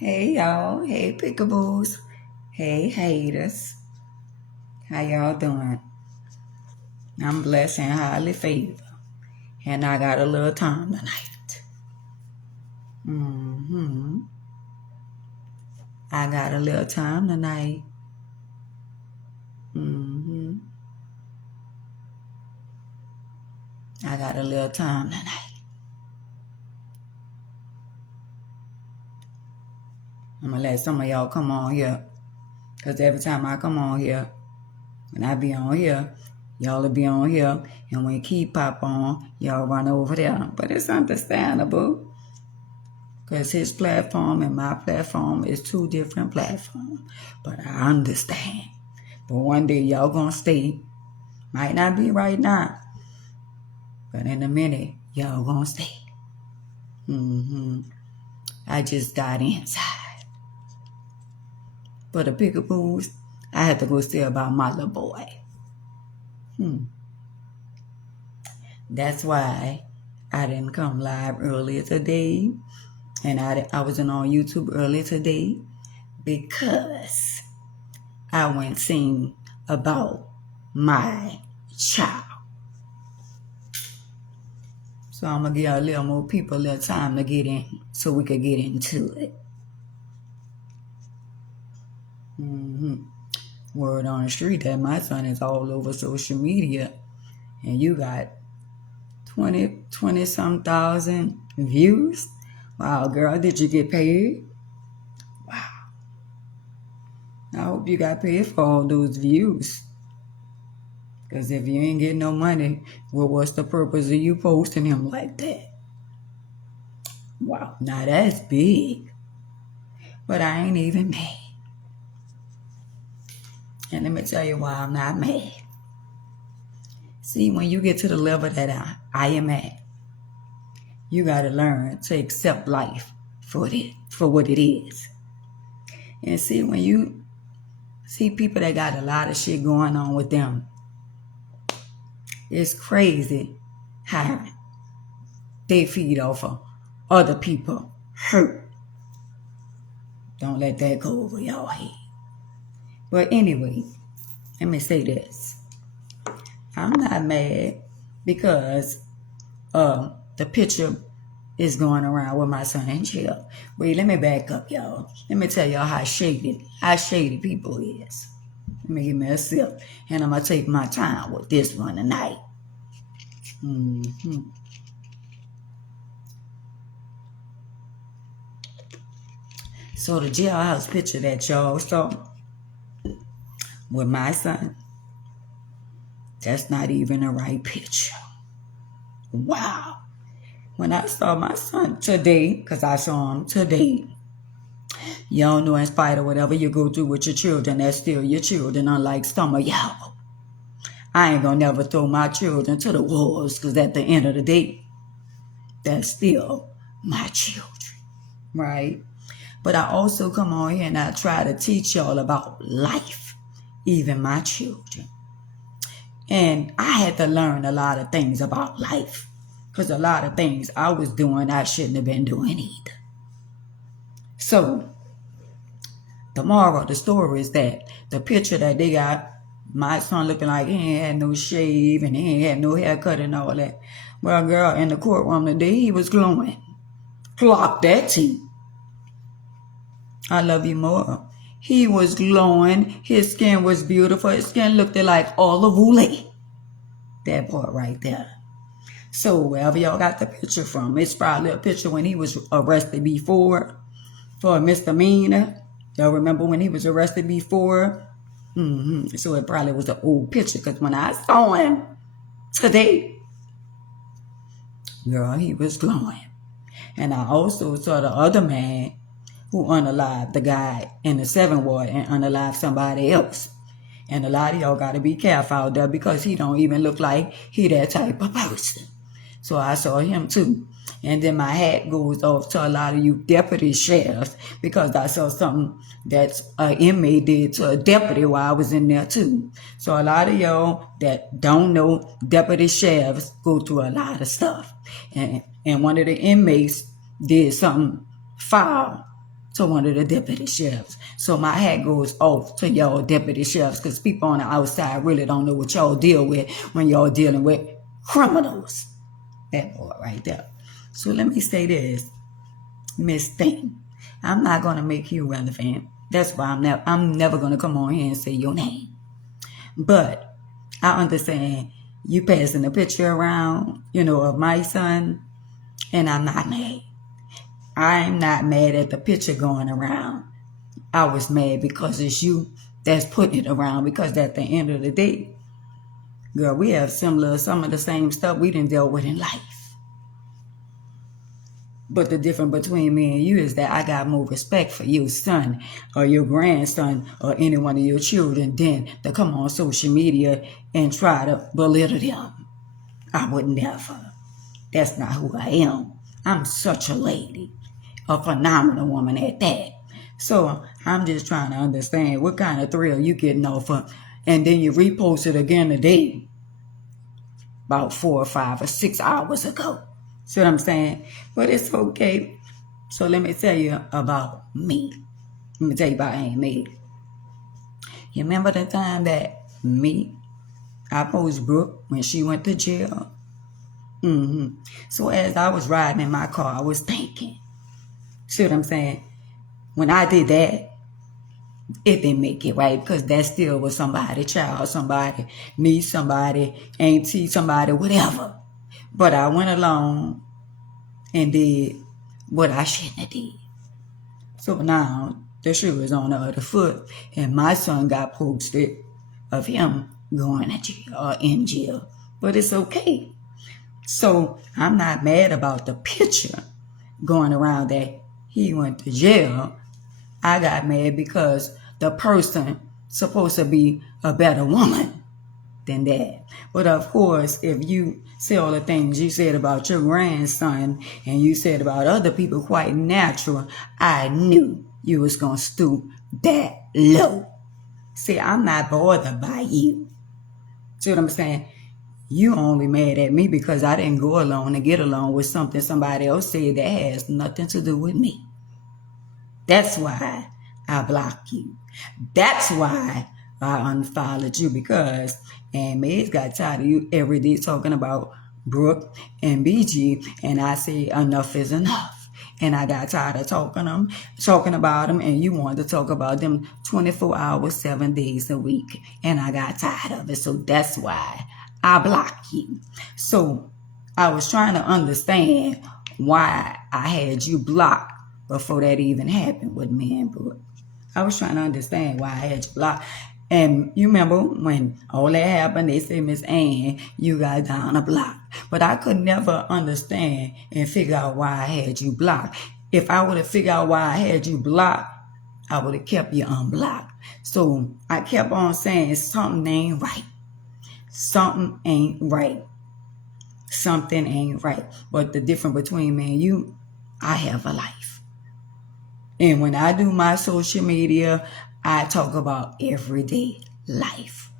Hey y'all, hey pickaboos, hey haters, how y'all doing? I'm blessed and highly favored, and I got a little time tonight. I got a little time tonight. I got a little time tonight. I'm gonna let some of y'all come on here, cause every time I come on here, when I be on here, y'all will be on here, and when Key pop on, y'all run over there. But it's understandable. Because his platform and my platform is two different platforms. But I understand. But one day y'all gonna stay. Might not be right now. But in a minute, y'all gonna stay. I just got inside. For the pickaboos, I had to go see about my little boy. That's why I didn't come live earlier today. And I wasn't on YouTube earlier today. Because I went sing about my child. So I'm going to give a little more people a little time to get in so we could get into it. Word on the street that my son is all over social media and you got 20 some thousand views. Wow, girl, did you get paid? Wow. I hope you got paid for all those views. Because if you ain't getting no money, well, what's the purpose of you posting him like that? Wow, now that's big. But I ain't even mad. And let me tell you why I'm not mad. See, when you get to the level that I am at, you got to learn to accept life for what it is. And see, when you see people that got a lot of shit going on with them, it's crazy how they feed off of other people hurt. Don't let that go over your head. But anyway, let me say this. I'm not mad because the picture is going around with my son in jail. Wait, let me back up, y'all. Let me tell y'all how shady people is. Let me give me a sip, and I'm going to take my time with this one tonight. So the jailhouse picture that y'all saw with my son, that's not even the right picture. Wow. When I saw my son today, because I saw him today, y'all know in spite of whatever you go through with your children, that's still your children, unlike some of y'all. I ain't gonna never throw my children to the wolves, because at the end of the day, that's still my children, right? But I also come on here and I try to teach y'all about life, even my children. And I had to learn a lot of things about life, because a lot of things I was doing I shouldn't have been doing either. So the moral of the story is that the picture that they got, my son looking like he ain't had no shave and he ain't had no haircut and all that. Well, girl, in the courtroom today, he was glowing. Clock that T. I love you more. He was glowing. His skin was beautiful. His skin looked like olive oil. That part right there. So wherever y'all got the picture from, it's probably a picture when he was arrested before for a misdemeanor. Y'all remember when he was arrested before? So it probably was an old picture, because when I saw him today, girl, he was glowing. And I also saw the other man who unalived the guy in the 7th ward and unalived somebody else. And a lot of y'all got to be careful out there, because he don't even look like he that type of person. So I saw him too. And then my hat goes off to a lot of you deputy sheriffs, because I saw something that an inmate did to a deputy while I was in there too. So a lot of y'all that don't know, deputy sheriffs go through a lot of stuff. And one of the inmates did something foul to one of the deputy sheriffs. So my hat goes off to y'all deputy sheriffs, because people on the outside really don't know what y'all deal with when y'all dealing with criminals. That boy right there. So let me say this, Miss Thing. I'm not gonna make you relevant. That's why I'm never gonna come on here and say your name. But I understand you passing a picture around, of my son, and I'm not mad. I'm not mad at the picture going around. I was mad because it's you that's putting it around, because at the end of the day, girl, we have some of the same stuff we done dealt with in life. But the difference between me and you is that I got more respect for your son or your grandson or any one of your children than to come on social media and try to belittle them. I would never. That's not who I am. I'm such a lady, a phenomenal woman at that. So I'm just trying to understand what kind of thrill you getting off of. And then you repost it again today, about 4 or 5 or 6 hours ago. See what I'm saying? But it's okay. So let me tell you about me. Let me tell you about Aunt May. You remember the time that I posed Brooke when she went to jail? So as I was riding in my car, I was thinking. See what I'm saying? When I did that, it didn't make it right, because that still was somebody, child, somebody, niece, somebody, auntie, somebody, whatever. But I went along and did what I shouldn't have did. So now the shoe is on the other foot, and my son got posted of him going to jail or in jail. But it's okay. So I'm not mad about the picture going around that he went to jail. I got mad because the person supposed to be a better woman than that. But of course, if you say all the things you said about your grandson and you said about other people quite natural, I knew you was going to stoop that low. See, I'm not bothered by you. See what I'm saying? You only mad at me because I didn't go along and get along with something somebody else said that has nothing to do with me. That's why I blocked you. That's why I unfollowed you, because Aunt May's got tired of you every day talking about Brooke and BG, and I say enough is enough. And I got tired of talking about them, and you wanted to talk about them 24 hours, 7 days a week. And I got tired of it, so that's why I blocked you. So I was trying to understand why I had you blocked before that even happened with me and Brooke. I was trying to understand why I had you blocked. And you remember when all that happened, they said, Miss Ann, you got down a block. But I could never understand and figure out why I had you blocked. If I would have figured out why I had you blocked, I would have kept you unblocked. So I kept on saying something ain't right. Something ain't right. Something ain't right. But the difference between me and you, I have a life. And when I do my social media, I talk about everyday life.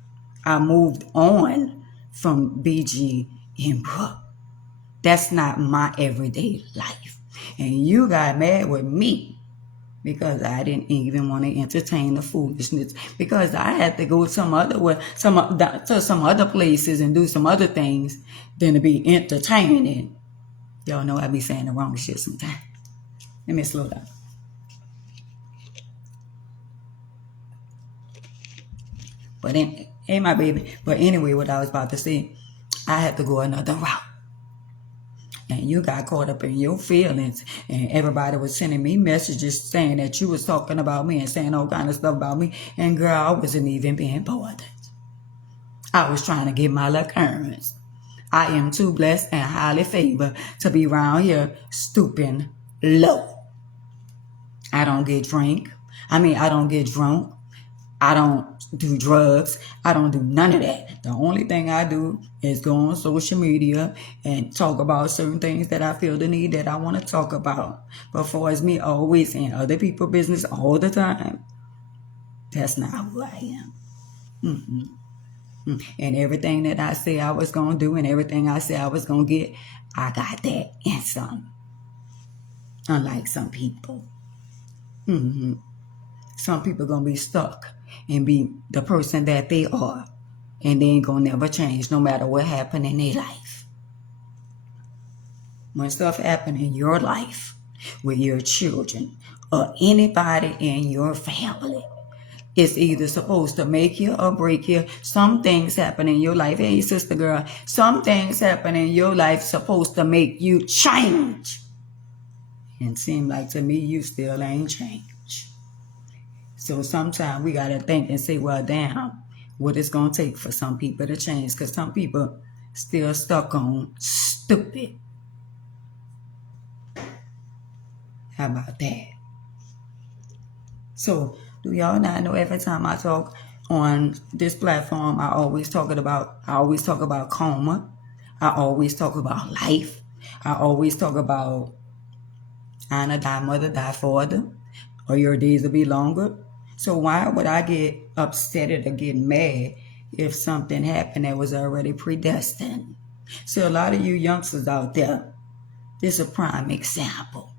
I moved on from BG and Brooke. That's not my everyday life. And you got mad with me because I didn't even want to entertain the foolishness, because I had to go some other places and do some other things than to be entertaining. Y'all know I be saying the wrong shit sometimes. Let me slow down. But hey, my baby. But anyway, what I was about to say, I had to go another route. And you got caught up in your feelings, and everybody was sending me messages saying that you was talking about me and saying all kind of stuff about me. And girl, I wasn't even being bothered. I was trying to get my luck earned. I am too blessed and highly favored to be around here stooping low. I don't get drunk. I don't get drunk. I don't do drugs. I don't do none of that. The only thing I do is go on social media and talk about certain things that I feel the need that I want to talk about. But for as me always in other people's business all the time, that's not who I am. And everything that I say I was going to do and everything I say I was going to get, I got that and some. Unlike some people. Mm-hmm. Some people gonna be stuck and be the person that they are, and they ain't gonna never change no matter what happened in their life. When stuff happen in your life with your children or anybody in your family, it's either supposed to make you or break you. Some things happen in your life. Hey, sister girl, some things happen in your life supposed to make you change. And seem like to me you still ain't changed. So sometimes we got to think and say, well, damn, what it's going to take for some people to change. Because some people still stuck on stupid. How about that? So do y'all not know every time I talk on this platform, I always talk about karma. I always talk about life. I always talk about Anna thy mother, thy father, or your days will be longer. So why would I get upset or get mad if something happened that was already predestined? So a lot of you youngsters out there, this is a prime example.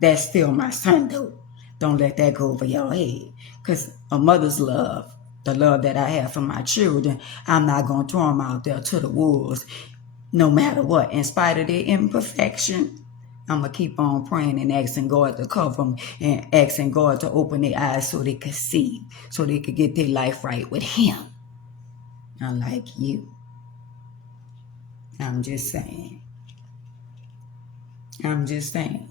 That's still my son though. Don't let that go over your head. Because a mother's love, the love that I have for my children, I'm not going to throw them out there to the wolves no matter what. In spite of their imperfection, I'm going to keep on praying and asking God to cover them and asking God to open their eyes so they could see, so they could get their life right with Him. Unlike you. I'm just saying. I'm just trying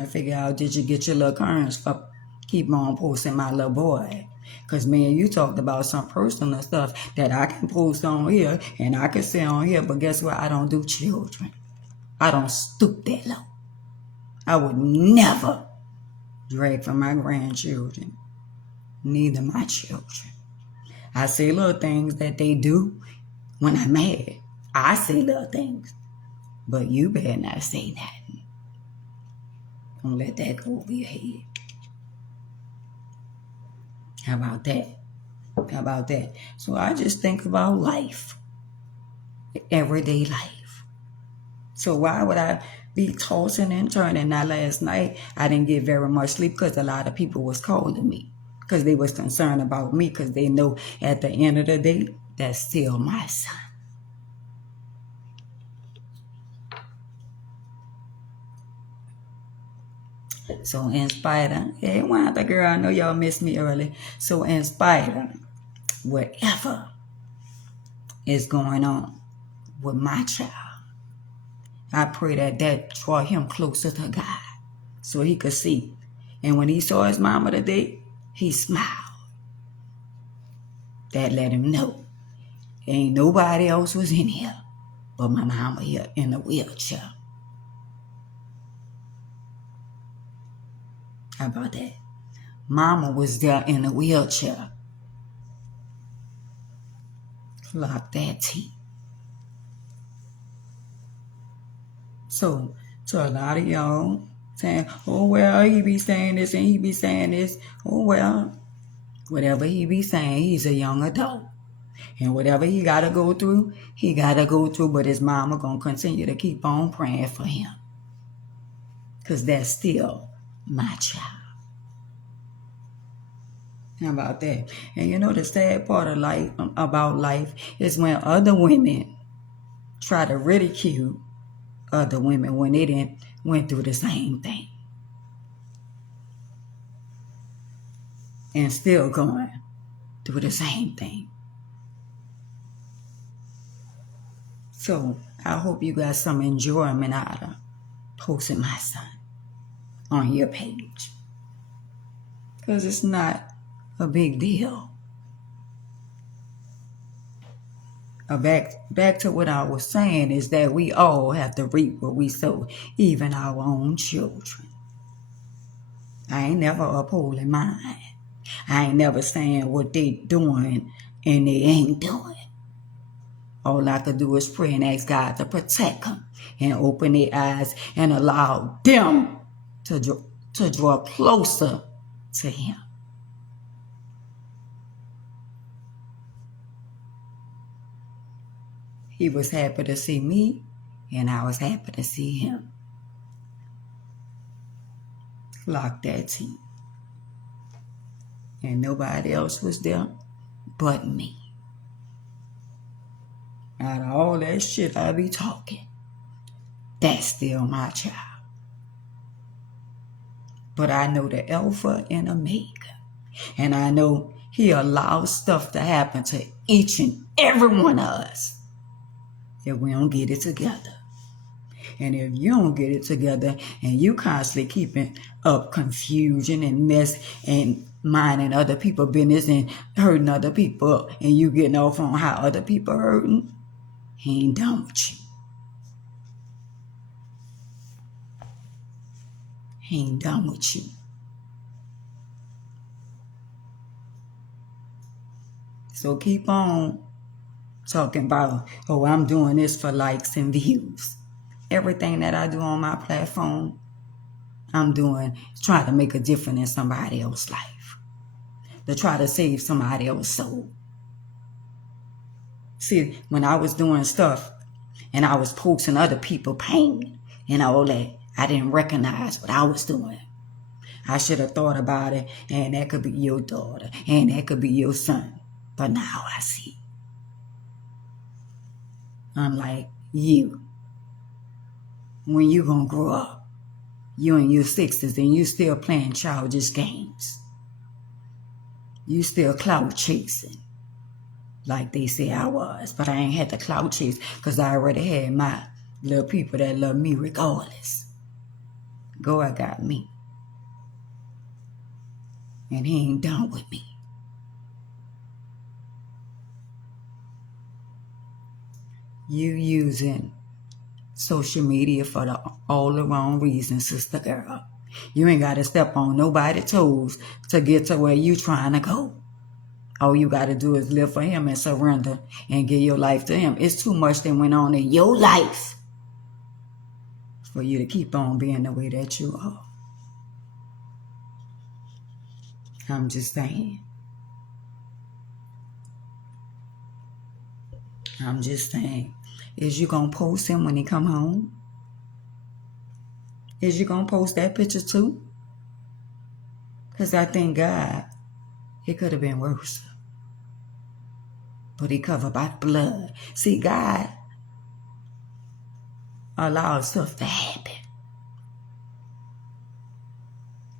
to figure out, did you get your little currents for keep on posting my little boy? Because, man, you talked about some personal stuff that I can post on here and I can say on here, but guess what? I don't do children. I don't stoop that low. I would never drag for my grandchildren, neither my children. I say little things that they do when I'm mad. I say little things, but you better not say nothing. Don't let that go over your head. How about that? So I just think about life, everyday life. So why would I be tossing and turning? Now last night I didn't get very much sleep because a lot of people was calling me because they was concerned about me because they know at the end of the day that's still my son. So in spite of, hey, one other girl, I know y'all missed me early. So in spite of whatever is going on with my child, I pray that draw him closer to God so he could see. And when he saw his mama today, he smiled. That let him know ain't nobody else was in here but my mama here in the wheelchair. How about that? Mama was there in the wheelchair. Clock that T. So, to a lot of y'all saying, oh, well, he be saying this and he be saying this. Oh, well, whatever he be saying, he's a young adult. And whatever he got to go through, he got to go through. But his mama going to continue to keep on praying for him. Because that's still my child. How about that? And you know the sad part of life about life is when other women try to ridicule other women when they didn't went through the same thing. And still going through the same thing. So I hope you got some enjoyment out of posting my son on your page. Because it's not a big deal. Back to what I was saying is that we all have to reap what we sow, even our own children. I ain't never upholding mine. I ain't never saying what they doing and they ain't doing. All I could do is pray and ask God to protect them and open their eyes and allow them to draw closer to Him. He was happy to see me, and I was happy to see him. locked that tea. And nobody else was there but me. Out of all that shit I be talking, that's still my child. But I know the Alpha and Omega. And I know he allows stuff to happen to each and every one of us if we don't get it together. And if you don't get it together and you constantly keeping up confusion and mess and minding other people's business and hurting other people and you getting off on how other people are hurting, he ain't done with you. He ain't done with you. So keep on talking about, oh, I'm doing this for likes and views. Everything that I do on my platform, I'm doing trying to make a difference in somebody else's life. To try to save somebody else's soul. See, when I was doing stuff and I was posting other people's pain and all that, I didn't recognize what I was doing. I should have thought about it, and that could be your daughter, and that could be your son. But now I see. I'm like, you. When you gonna grow up? You in your 60s and you still playing childish games. You still clout chasing. Like they say I was. But I ain't had the clout chase because I already had my little people that love me regardless. God got me. And he ain't done with me. You using social media for all the wrong reasons, sister girl. You ain't got to step on nobody's toes to get to where you trying to go. All you got to do is live for him and surrender and give your life to him. It's too much that went on in your life for you to keep on being the way that you are. I'm just saying. I'm just saying. Is you going to post him when he come home? Is you going to post that picture too? Because I thank God it could have been worse. But he covered by blood. See, God allows stuff to happen.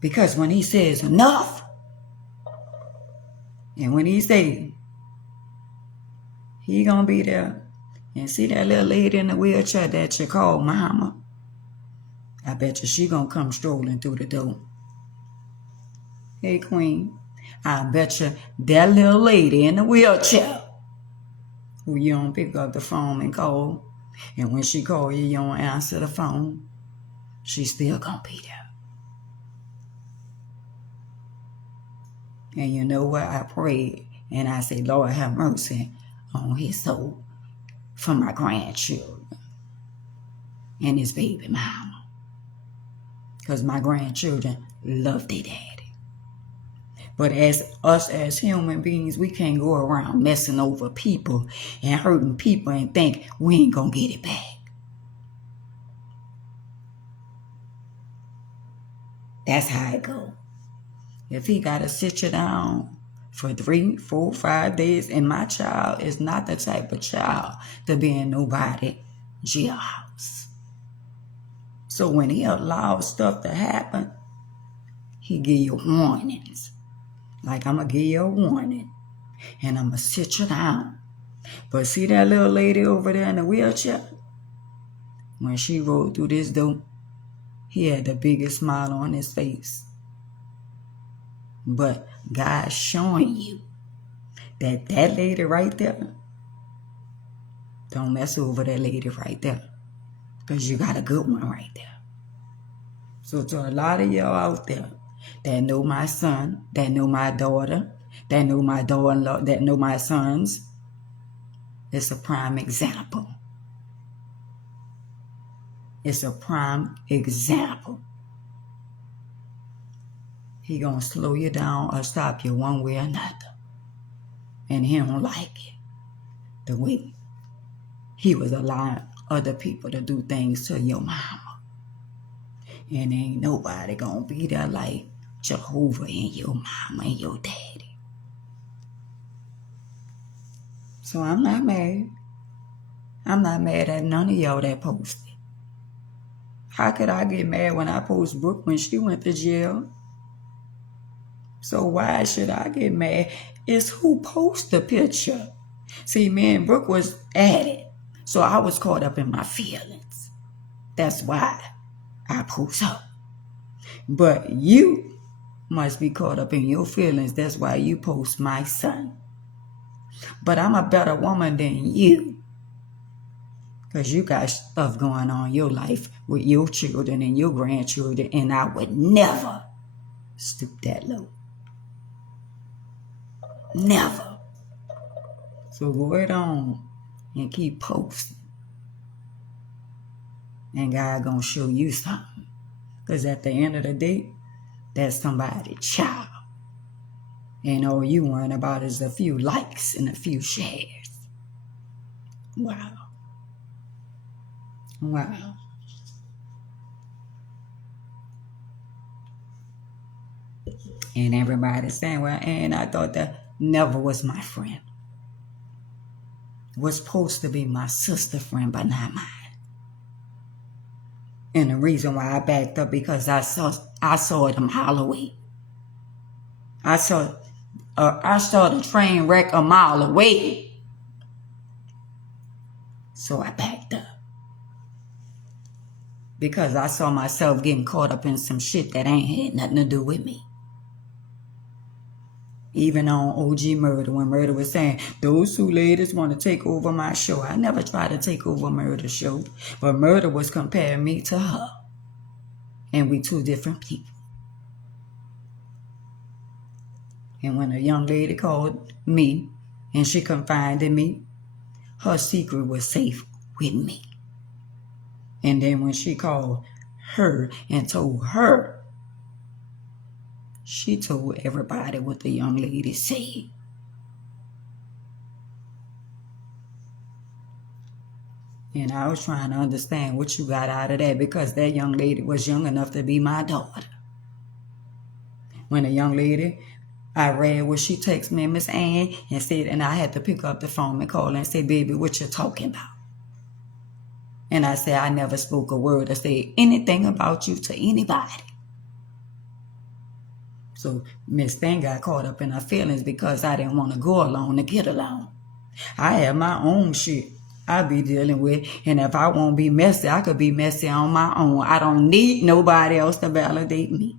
Because when he says enough, and when he say he gonna be there, and see that little lady in the wheelchair that you call mama, I bet you she gonna come strolling through the door. Hey, queen, I bet you that little lady in the wheelchair who you don't pick up the phone and call, and when she call you, you don't answer the phone, she still gonna be there. And you know what? I prayed and I said, Lord, have mercy on his soul for my grandchildren and his baby mama. Because my grandchildren love their daddy. But as us as human beings, we can't go around messing over people and hurting people and think we ain't going to get it back. That's how it goes. If he got to sit you down for 3, 4, 5 days, and my child is not the type of child to be in nobody's jailhouse. So when he allows stuff to happen, he give you warnings. Like, I'm going to give you a warning, and I'm going to sit you down. But see that little lady over there in the wheelchair? When she rode through this door, he had the biggest smile on his face. But God's showing you that lady right there, don't mess over that lady right there. Because you got a good one right there. So to a lot of y'all out there that know my son, that know my daughter, that know my daughter-in-law, that know my sons, it's a prime example. It's a prime example. He gonna slow you down or stop you one way or another. And he don't like it. The way he was allowing other people to do things to your mama. And ain't nobody gonna be there like Jehovah and your mama and your daddy. So I'm not mad. I'm not mad at none of y'all that posted. How could I get mad when I post Brooke when she went to jail? So why should I get mad? It's who posted the picture. See, me and Brooke was at it. So I was caught up in my feelings. That's why I post her. But you must be caught up in your feelings. That's why you post my son. But I'm a better woman than you. Because you got stuff going on in your life with your children and your grandchildren. And I would never stoop that low. Never. So go it on and keep posting. And God gonna show you something. Because at the end of the day, that's somebody's child. And all you worrying about is a few likes and a few shares. Wow. Wow. And everybody's saying, well, and I thought that never was my friend. Was supposed to be my sister friend, but not mine. And the reason why I backed up because I saw it on Halloween. I saw the train wreck a mile away. So I backed up. Because I saw myself getting caught up in some shit that ain't had nothing to do with me. Even on OG Murder, when Murder was saying, those two ladies want to take over my show. I never tried to take over Murder's show. But Murder was comparing me to her. And we two different people. And when a young lady called me and she confided in me, her secret was safe with me. And then when she called her and told her, she told everybody what the young lady said. And I was trying to understand what you got out of that because that young lady was young enough to be my daughter. When a young lady, I read what she texted me, Miss Ann, and said, and I had to pick up the phone and call and say, baby, what you talking about? And I said, I never spoke a word or said anything about you to anybody. So Miss Thing got caught up in her feelings because I didn't want to go alone to get along. I have my own shit I be dealing with, and if I won't be messy, I could be messy on my own. I don't need nobody else to validate me.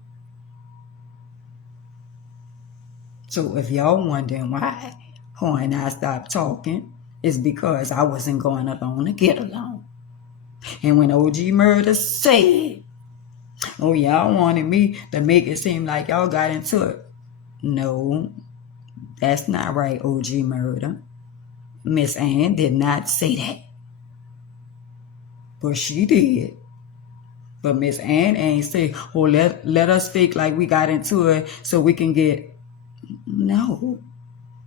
So if y'all wondering why her and I stopped talking, it's because I wasn't going alone to get along. And when OG Murder said, oh, y'all wanted me to make it seem like y'all got into it. No, that's not right, OG Murder. Miss Ann did not say that. But she did. But Miss Ann ain't say, oh, let us fake like we got into it so we can get... No.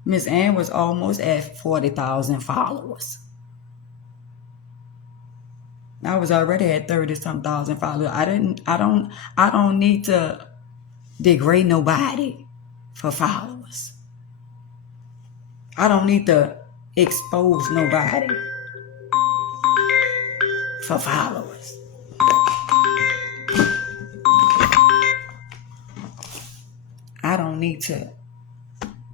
Miss Ann was almost at 40,000 followers. I was already at 30-some thousand followers. I don't need to degrade nobody for followers. I don't need to expose nobody for followers. I don't need to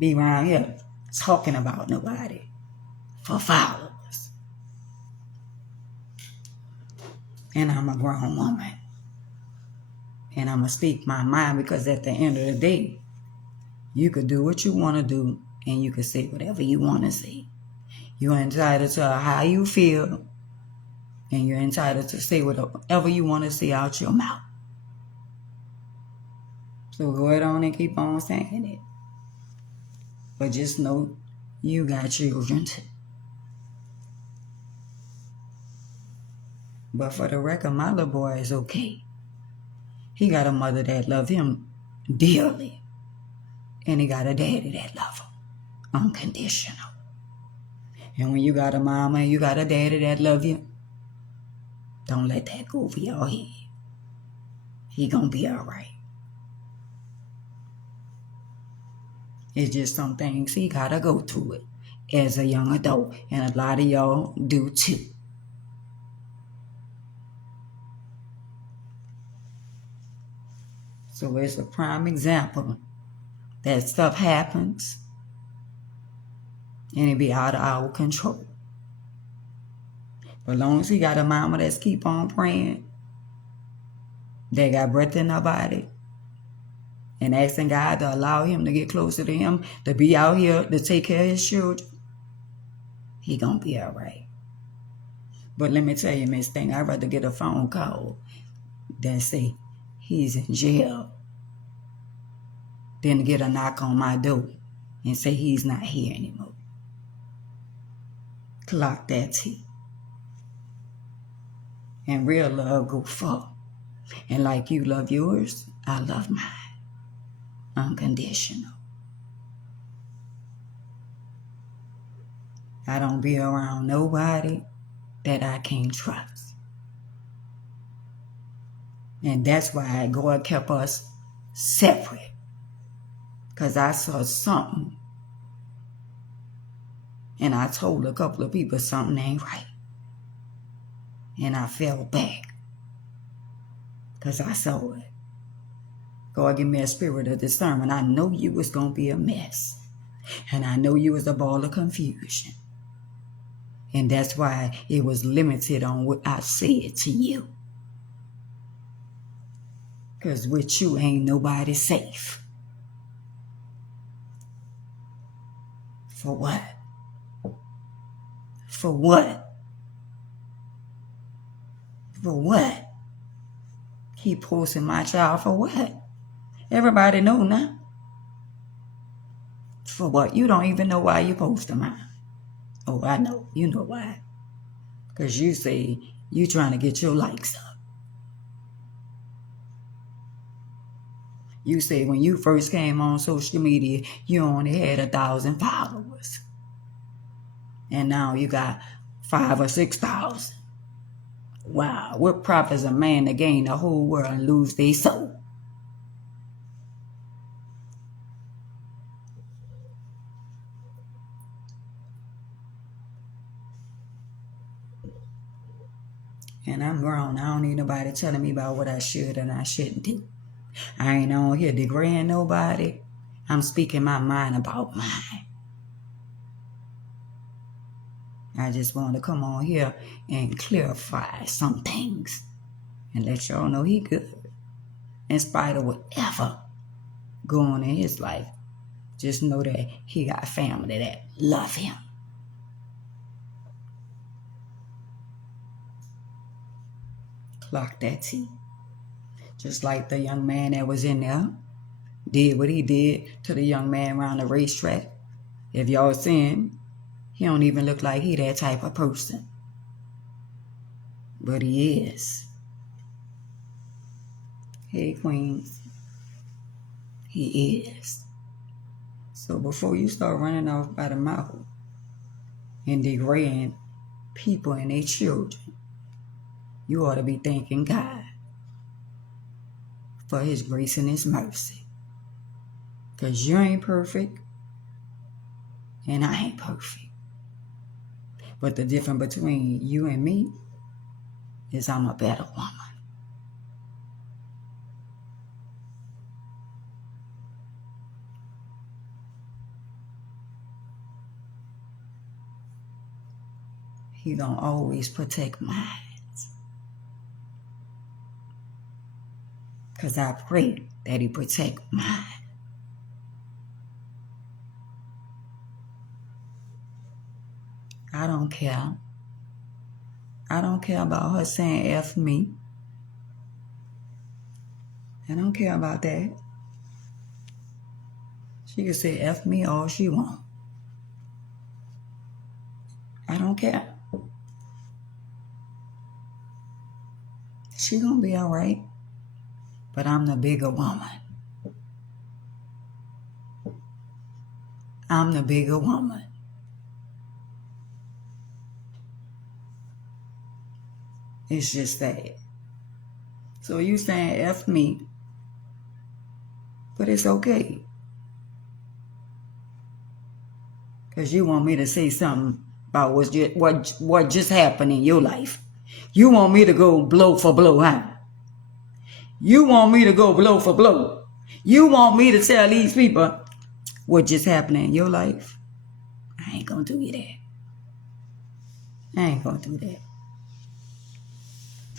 be around here talking about nobody for followers. And I'm a grown woman. And I'm going to speak my mind because at the end of the day, you could do what you want to do and you can say whatever you want to say. You're entitled to how you feel and you're entitled to say whatever you want to say out your mouth. So go ahead on and keep on saying it. But just know you got children too. But for the record, my little boy is okay. He got a mother that love him dearly. And he got a daddy that love him unconditional. And when you got a mama and you got a daddy that love you, don't let that go over your head. he gonna be all right. It's just some things he gotta go through it as a young adult, and a lot of y'all do too. So it's a prime example that stuff happens and it be out of our control. But as long as he got a mama that's keep on praying, they got breath in her body, and asking God to allow him to get closer to him, to be out here to take care of his children, he gonna be all right. But let me tell you, Miss Thing, I'd rather get a phone call than say he's in jail than get a knock on my door and say he's not here anymore. Clock that T. And real love go far. And like you love yours, I love mine. Unconditional. I don't be around nobody that I can't trust. And that's why God kept us separate. Because I saw something. And I told a couple of people something ain't right. And I fell back. Because I saw it. God give me a spirit of discernment. I know you was going to be a mess. And I know you was a ball of confusion. And that's why it was limited on what I said to you. Because with you ain't nobody safe. For what? For what? For what? Keep posting my child for what? Everybody know now. For what? You don't even know why you posting mine. Oh, I know. You know why. Because you say you trying to get your likes up. You say when you first came on social media, you only had 1,000 followers. And now you got 5,000 or 6,000. Wow, what profits a man to gain the whole world and lose their soul? And I'm grown. I don't need nobody telling me about what I should and I shouldn't do. I ain't on here degrading nobody. I'm speaking my mind about mine. I just want to come on here and clarify some things and let y'all know he good. In spite of whatever going on in his life, just know that he got family that love him. Clock that T. Just like the young man that was in there did what he did to the young man around the racetrack. If y'all see him, he don't even look like he that type of person. But he is. Hey, Queens. He is. So before you start running off by the mouth and degrading people and their children, you ought to be thanking God for his grace and his mercy. Because you ain't perfect and I ain't perfect. But the difference between you and me is I'm a better woman. He gonna always protect mine. Because I pray that he protect mine. I don't care. I don't care about her saying F me. I don't care about that. She can say F me all she want. I don't care. She gonna be all right. But I'm the bigger woman. I'm the bigger woman. It's just that. So you saying F me, but it's okay. Because you want me to say something about what just happened in your life. You want me to go blow for blow, huh? You want me to go blow for blow. You want me to tell these people what just happened in your life. I ain't gonna do you that. I ain't gonna do that.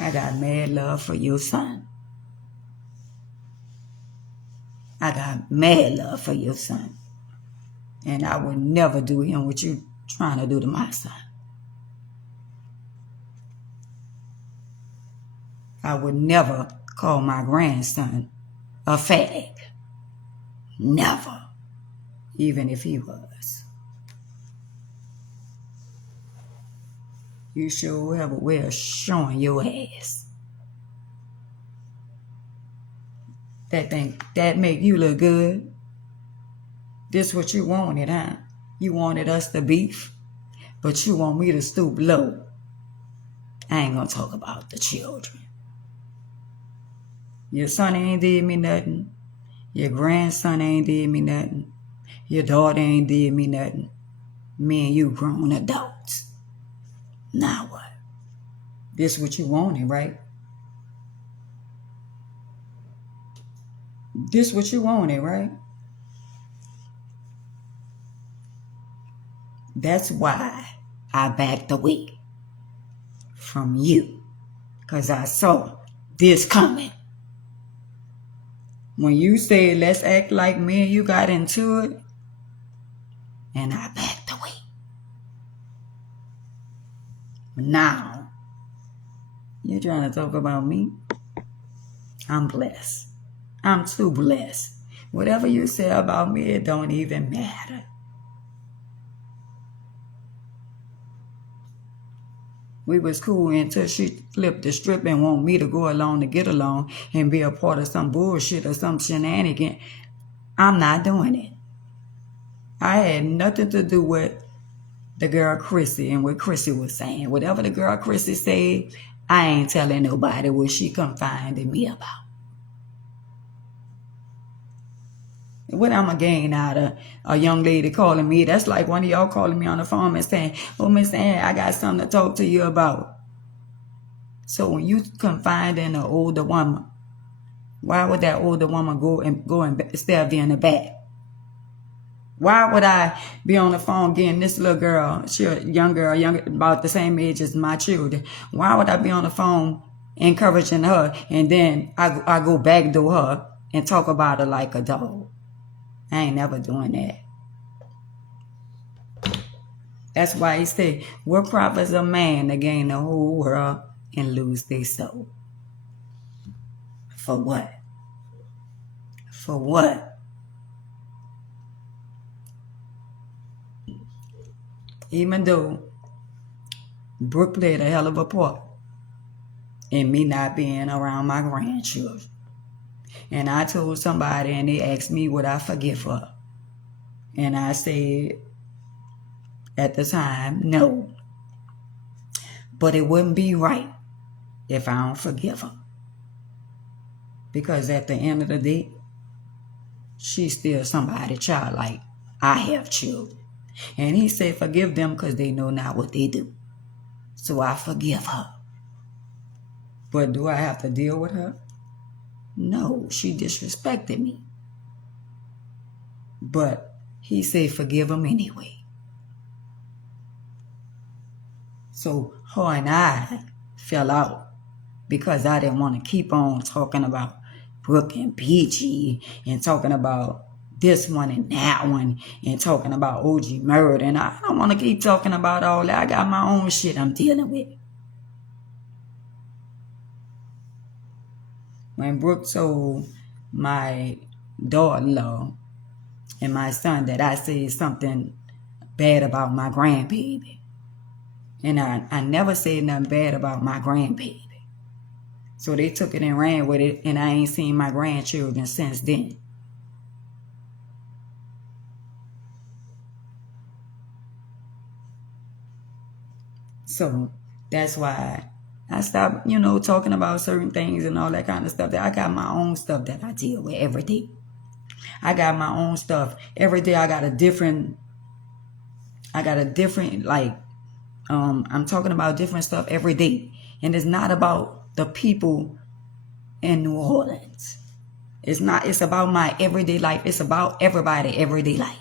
I got mad love for your son. I got mad love for your son. And I would never do him what you trying to do to my son. I would never call my grandson a fag. Never. Even if he was. You sure have a way of showing your ass. That make you look good. This what you wanted, huh? You wanted us to beef, but you want me to stoop low. I ain't gonna talk about the children. Your son ain't did me nothing. Your grandson ain't did me nothing. Your daughter ain't did me nothing. Me and you grown adults. Now what? This what you wanted, right? This what you wanted, right? That's why I backed away from you. Because I saw this coming. When you said, let's act like me and you got into it, and I backed away. Now, you're trying to talk about me? I'm blessed. I'm too blessed. Whatever you say about me, it don't even matter. We was cool until she flipped the strip and want me to go along to get along and be a part of some bullshit or some shenanigan. I'm not doing it. I had nothing to do with the girl Chrissy and what Chrissy was saying. Whatever the girl Chrissy said, I ain't telling nobody what she confided me about. What I'm going to gain out of a young lady calling me? That's like one of y'all calling me on the phone and saying, oh, Miss Ann, I got something to talk to you about. So when you confide in an older woman, why would that older woman go and stab you in the back? Why would I be on the phone getting this little girl, she a young girl, about the same age as my children? Why would I be on the phone encouraging her and then I go backdoor her and talk about her like a dog? I ain't never doing that. That's why he say, what profits a man to gain the whole world and lose their soul? For what? For what? Even though Brooke played a hell of a part in me not being around my grandchildren. And I told somebody and they asked me would I forgive her. And I said at the time, no. But it wouldn't be right if I don't forgive her. Because at the end of the day, she's still somebody's child like I have children. And he said forgive them because they know not what they do. So I forgive her. But do I have to deal with her? No, she disrespected me. But he said forgive him anyway. So her and I fell out because I didn't want to keep on talking about Brooke and Peachy and talking about this one and that one and talking about OG murder. And I don't want to keep talking about all that. I got my own shit I'm dealing with. When Brooke told my daughter-in-law and my son that I said something bad about my grandbaby. And I never said nothing bad about my grandbaby. So they took it and ran with it, and I ain't seen my grandchildren since then. So that's why I stopped, talking about certain things and all that kind of stuff. That I got my own stuff that I deal with every day. I got my own stuff. Every day I got a different, like, I'm talking about different stuff every day. And it's not about the people in New Orleans. It's about my everyday life. It's about everybody everyday life.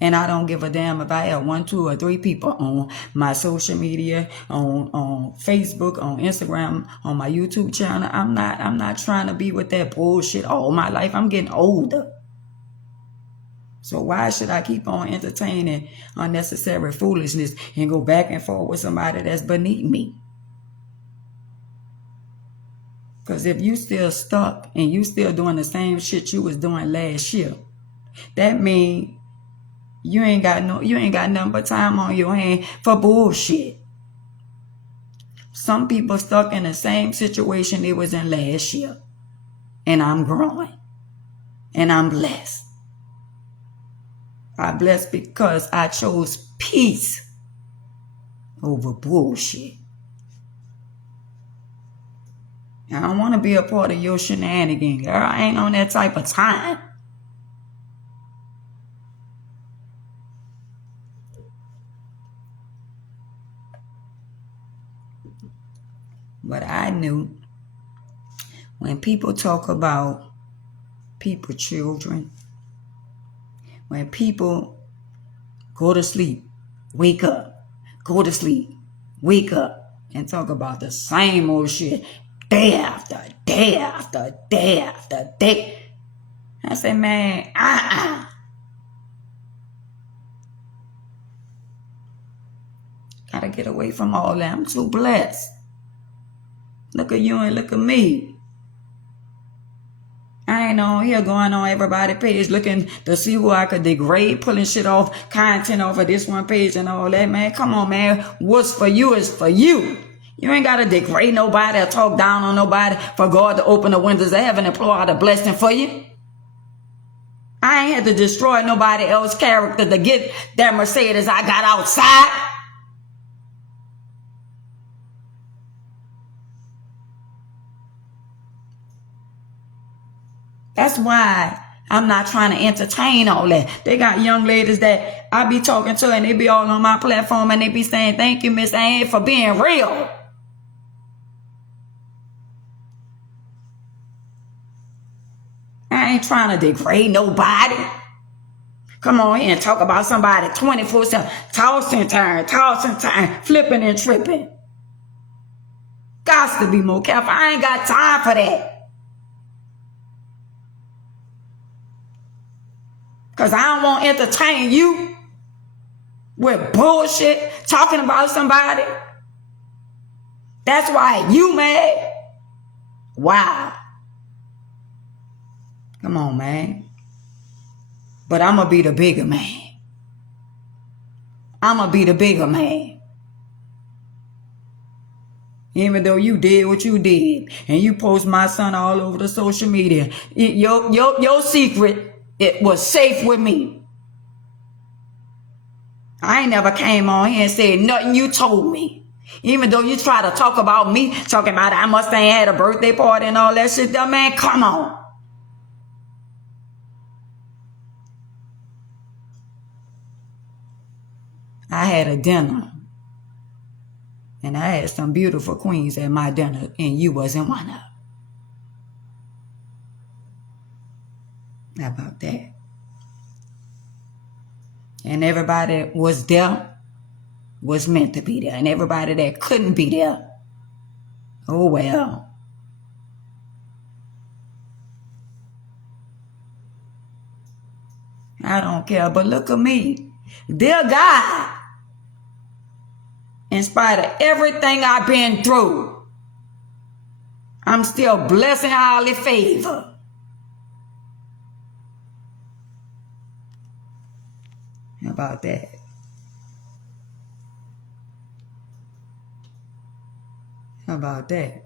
And I don't give a damn if I have 1, 2, or 3 people on my social media, on Facebook, on Instagram, on my YouTube channel. I'm not trying to be with that bullshit all my life. I'm getting older. So why should I keep on entertaining unnecessary foolishness and go back and forth with somebody that's beneath me? Because if you still stuck and you still doing the same shit you was doing last year, that means you ain't got nothing but time on your hand for bullshit. Some people stuck in the same situation they was in last year. And I'm growing. And I'm blessed. I'm blessed because I chose peace over bullshit. I don't want to be a part of your shenanigans, girl. I ain't on that type of time. But I knew when people talk about people, children, when people go to sleep, wake up, go to sleep, wake up, and talk about the same old shit day after day after day after day. I say, man, gotta get away from all that. I'm too blessed. Look at you and look at me. I ain't on here going on everybody's page looking to see who I could degrade, pulling shit off, content off of this one page and all that, man. Come on, man. What's for you is for you. You ain't got to degrade nobody or talk down on nobody for God to open the windows of heaven and pour out a blessing for you. I ain't had to destroy nobody else's character to get that Mercedes I got outside. That's why I'm not trying to entertain all that. They got young ladies that I be talking to and they be all on my platform and they be saying, thank you, Miss Ann, for being real. I ain't trying to degrade nobody. Come on here and talk about somebody 24/7, tossing time, flipping and tripping. Got to be more careful. I ain't got time for that. Because I don't want to entertain you with bullshit, talking about somebody. That's why you mad. Wow. Come on, man. But I'm going to be the bigger man. I'm going to be the bigger man. Even though you did what you did and you post my son all over the social media, your secret, it was safe with me. I ain't never came on here and said nothing you told me. Even though you try to talk about me, talking about I must have had a birthday party and all that shit, man, come on. I had a dinner. And I had some beautiful queens at my dinner, and you wasn't one of them. How about that? And everybody was there, was meant to be there. And everybody that couldn't be there, oh well. I don't care, but look at me. Dear God, in spite of everything I've been through, I'm still blessing highly favor. How about that? How about that?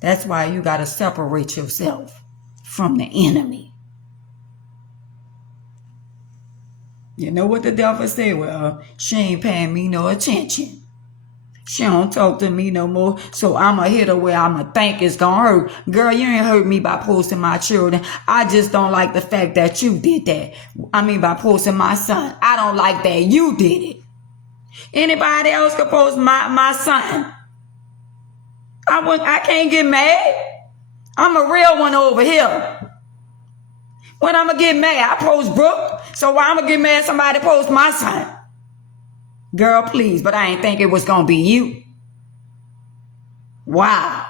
That's why you got to separate yourself from the enemy. You know what the devil said? Well, she ain't paying me no attention. She don't talk to me no more, so I'ma hit her where I'ma think it's gonna hurt. Girl, you ain't hurt me by posting my children. I just don't like the fact that you did that. I mean, by posting my son. I don't like that you did it. Anybody else could post my son. I can't get mad. I'm a real one over here. When I'ma get mad, I post Brooke. So why I'ma get mad somebody post my son? Girl, please, but I ain't think it was gonna be you. Wow.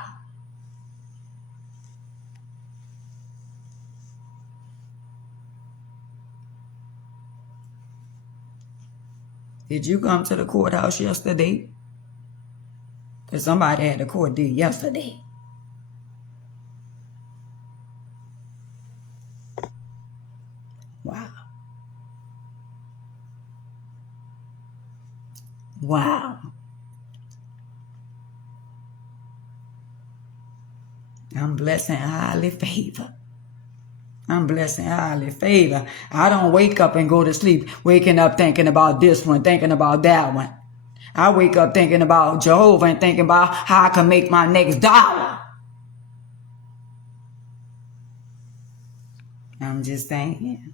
Did you come to the courthouse yesterday? Because somebody had the court date yesterday. Wow. Wow. I'm blessed and highly favored. I'm blessed and highly favored. I don't wake up and go to sleep waking up thinking about this one, thinking about that one. I wake up thinking about Jehovah and thinking about how I can make my next dollar. I'm just saying.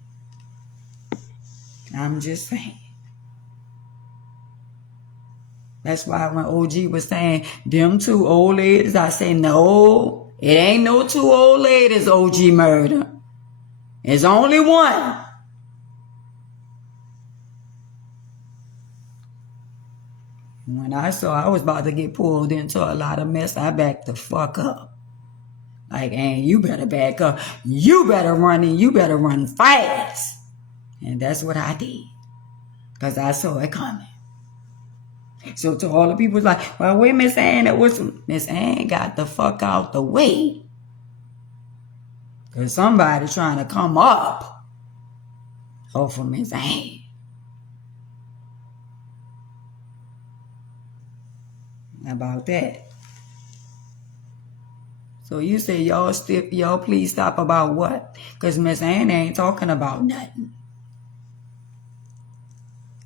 That's why when OG was saying, them two old ladies, I say, no, it ain't no two old ladies OG murder. It's only one. When I saw I was about to get pulled into a lot of mess, I backed the fuck up. Like, and you better back up. You better run and you better run fast. And that's what I did. Because I saw it coming. So to all the people like, well, wait, Miss Ann, Miss Ann got the fuck out the way. Because somebody trying to come up off of Miss Ann. About that. So you say y'all please stop about what? Because Miss Ann ain't talking about nothing.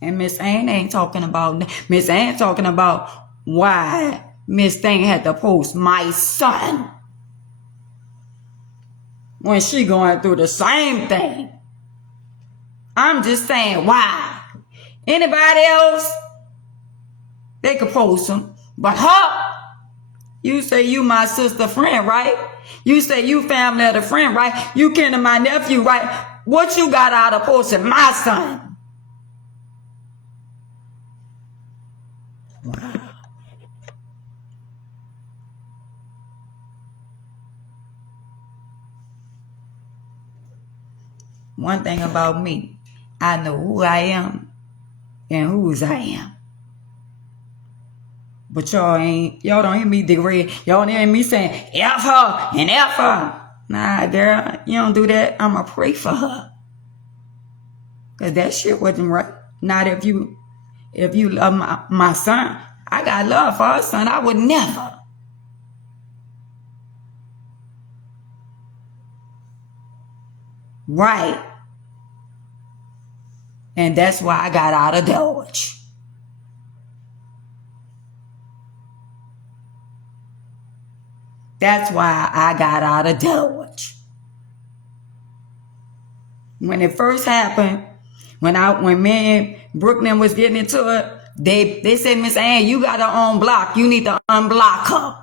And Miss Ann ain't talking about, Miss Ann talking about why Miss Thing had to post my son when she going through the same thing. I'm just saying why. Anybody else, they could post them. But her, you say you my sister friend, right? You say you family of the friend, right? You kin to my nephew, right? What you got out of posting my son? Wow. One thing about me, I know who I am and whose I am. But y'all don't hear me degrade. Y'all don't hear me saying, F her and F her. Nah, girl, you don't do that. I'ma pray for her. Cause that shit wasn't right. Not if you love my son. I got love for her son. I would never. Right. And that's why I got out of Dodge. That's why I got out of Dodge. When it first happened, when me and Brooklyn was getting into it, they said, Miss Ann, you got her on block. You need to unblock her.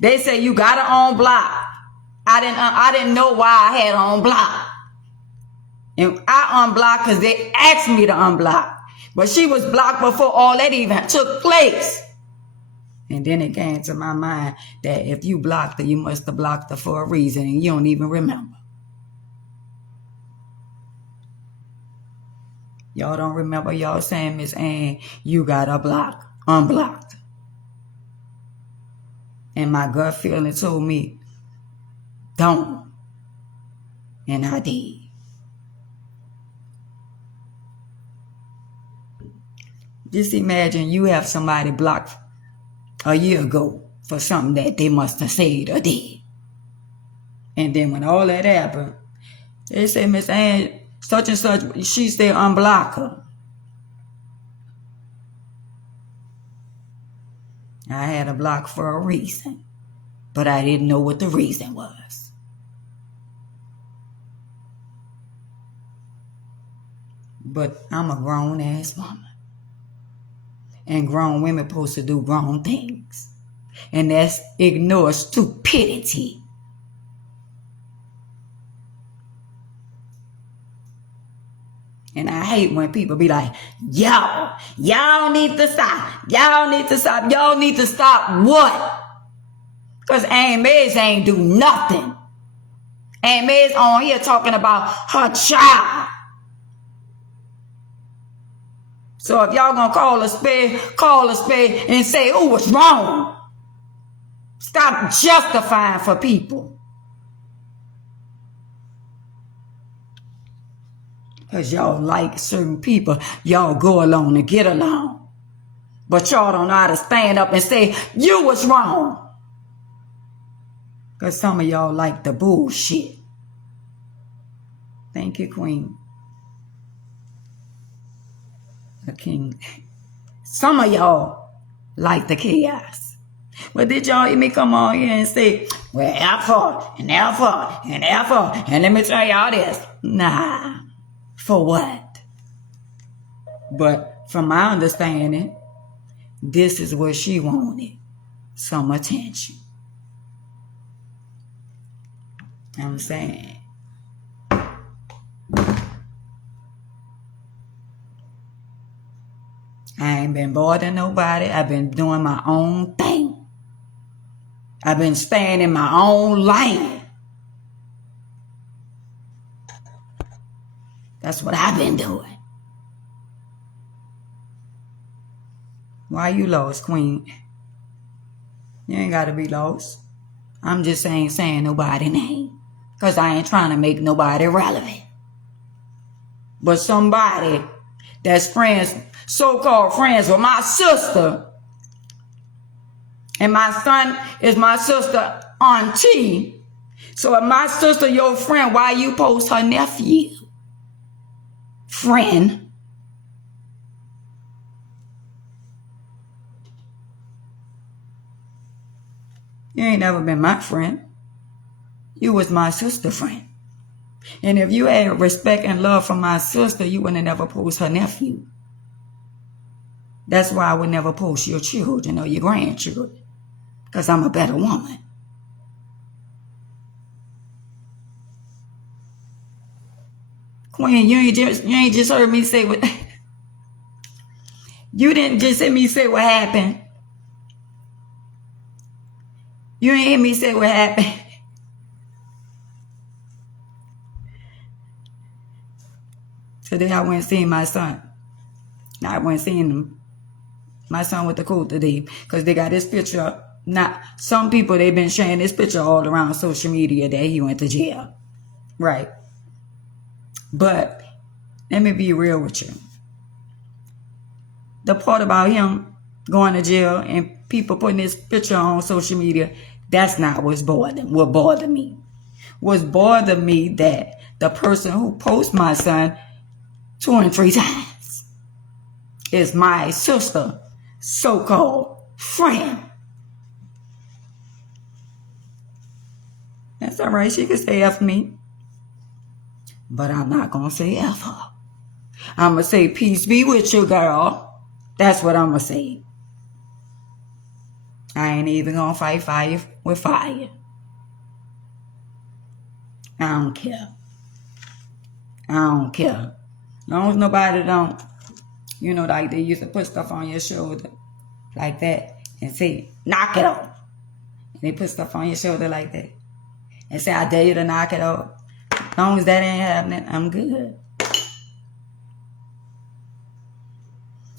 They said you got her on block. I didn't know why I had her on block. And I unblocked because they asked me to unblock. But she was blocked before all that even took place. And then it came to my mind that if you blocked her, you must have blocked her for a reason and you don't even remember. Y'all don't remember y'all saying, Miss Ann, you got her unblocked. And my gut feeling told me, don't. And I did. Just imagine you have somebody blocked a year ago for something that they must have said or did. And then when all that happened, they say, Miss Ann, such and such. She said unblock her. I had a block for a reason, but I didn't know what the reason was. But I'm a grown-ass woman. And grown women supposed to do grown things. And that's ignore stupidity. And I hate when people be like, y'all need to stop. Y'all need to stop. Y'all need to stop what? Because Aunt Mays ain't do nothing. Aunt Mays on here talking about her child. So if y'all gonna call a spade and say, oh, what's wrong? Stop justifying for people. Because y'all like certain people, y'all go along and get along. But y'all don't know how to stand up and say, you was wrong. Because some of y'all like the bullshit. Thank you, Queen. The King. Some of y'all like the chaos. But did y'all hear me come on here and say, well, F and F and F and let me tell y'all this. Nah. For what? But from my understanding, this is what she wanted. Some attention. I'm saying. I ain't been bothering nobody. I've been doing my own thing. I've been staying in my own lane. That's what I've been doing. Why you lost, Queen? You ain't got to be lost. I'm just saying nobody's name. Because I ain't trying to make nobody relevant. But somebody that's friends, so-called friends with my sister, and my son is my sister auntie. So if my sister your friend, why you post her nephew? Friend. You ain't never been my friend. You was my sister friend. And if you had respect and love for my sister, you wouldn't have never post her nephew. That's why I would never post your children or your grandchildren. Because I'm a better woman. Queen, you ain't just heard me say what... You didn't just hear me say what happened. You ain't hear me say what happened. Today I went and seen my son. I went and seen him. My son with the coat today. Because they got this picture. Now, some people, they've been sharing this picture all around social media that he went to jail. Right. But let me be real with you. The part about him going to jail and people putting this picture on social media, that's not what bothered me. What bothered me that the person who posts my son 2 and 3 times is my sister, so-called friend. That's all right. She can say F me. But I'm not going to say F her. I'm going to say peace be with you, girl. That's what I'm going to say. I ain't even going to fight fire with fire. I don't care. I don't care. As long as nobody don't, like they used to put stuff on your shoulder like that and say, knock it off. And they put stuff on your shoulder like that and say, I dare you to knock it off. As long as that ain't happening, I'm good.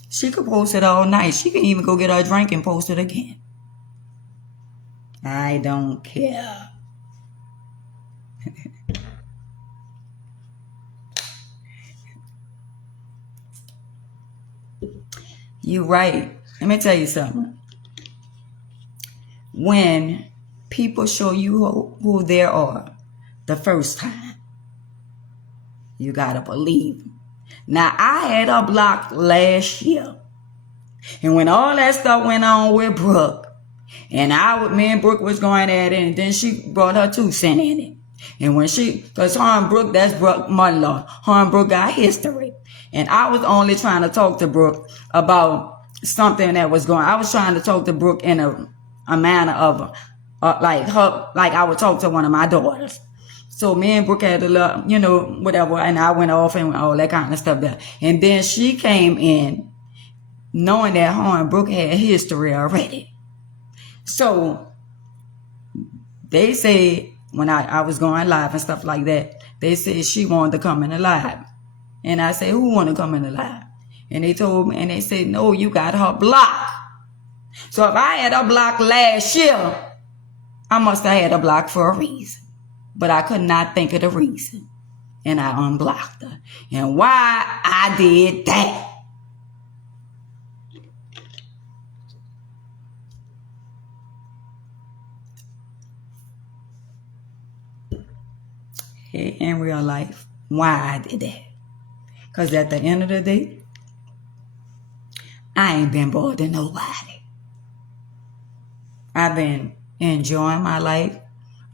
She could post it all night. She can even go get her drink and post it again. I don't care. You right. Let me tell you something. When people show you who they are the first time, You gotta believe me. Now, I had her blocked last year. And when all that stuff went on with Brooke, and me and Brooke was going at it, and then she brought her 2 cents in it. And when because her and Brooke, that's Brooke mother-in-law. Her and Brooke got history. And I was only trying to talk to Brooke about something that was going. I was trying to talk to Brooke in a manner of like I would talk to one of my daughters. So me and Brooke had a little, whatever, and I went off and all that kind of stuff there. And then she came in knowing that her and Brooke had history already. So they said, when I was going live and stuff like that, they said she wanted to come in the live. And I said, who want to come in the live? And they told me, and they said, no, you got her blocked. So if I had her blocked last year, I must have had her blocked for a reason. But I could not think of the reason. And I unblocked her. And why I did that? In real life, why I did that? Because at the end of the day, I ain't been bored to nobody. I've been enjoying my life,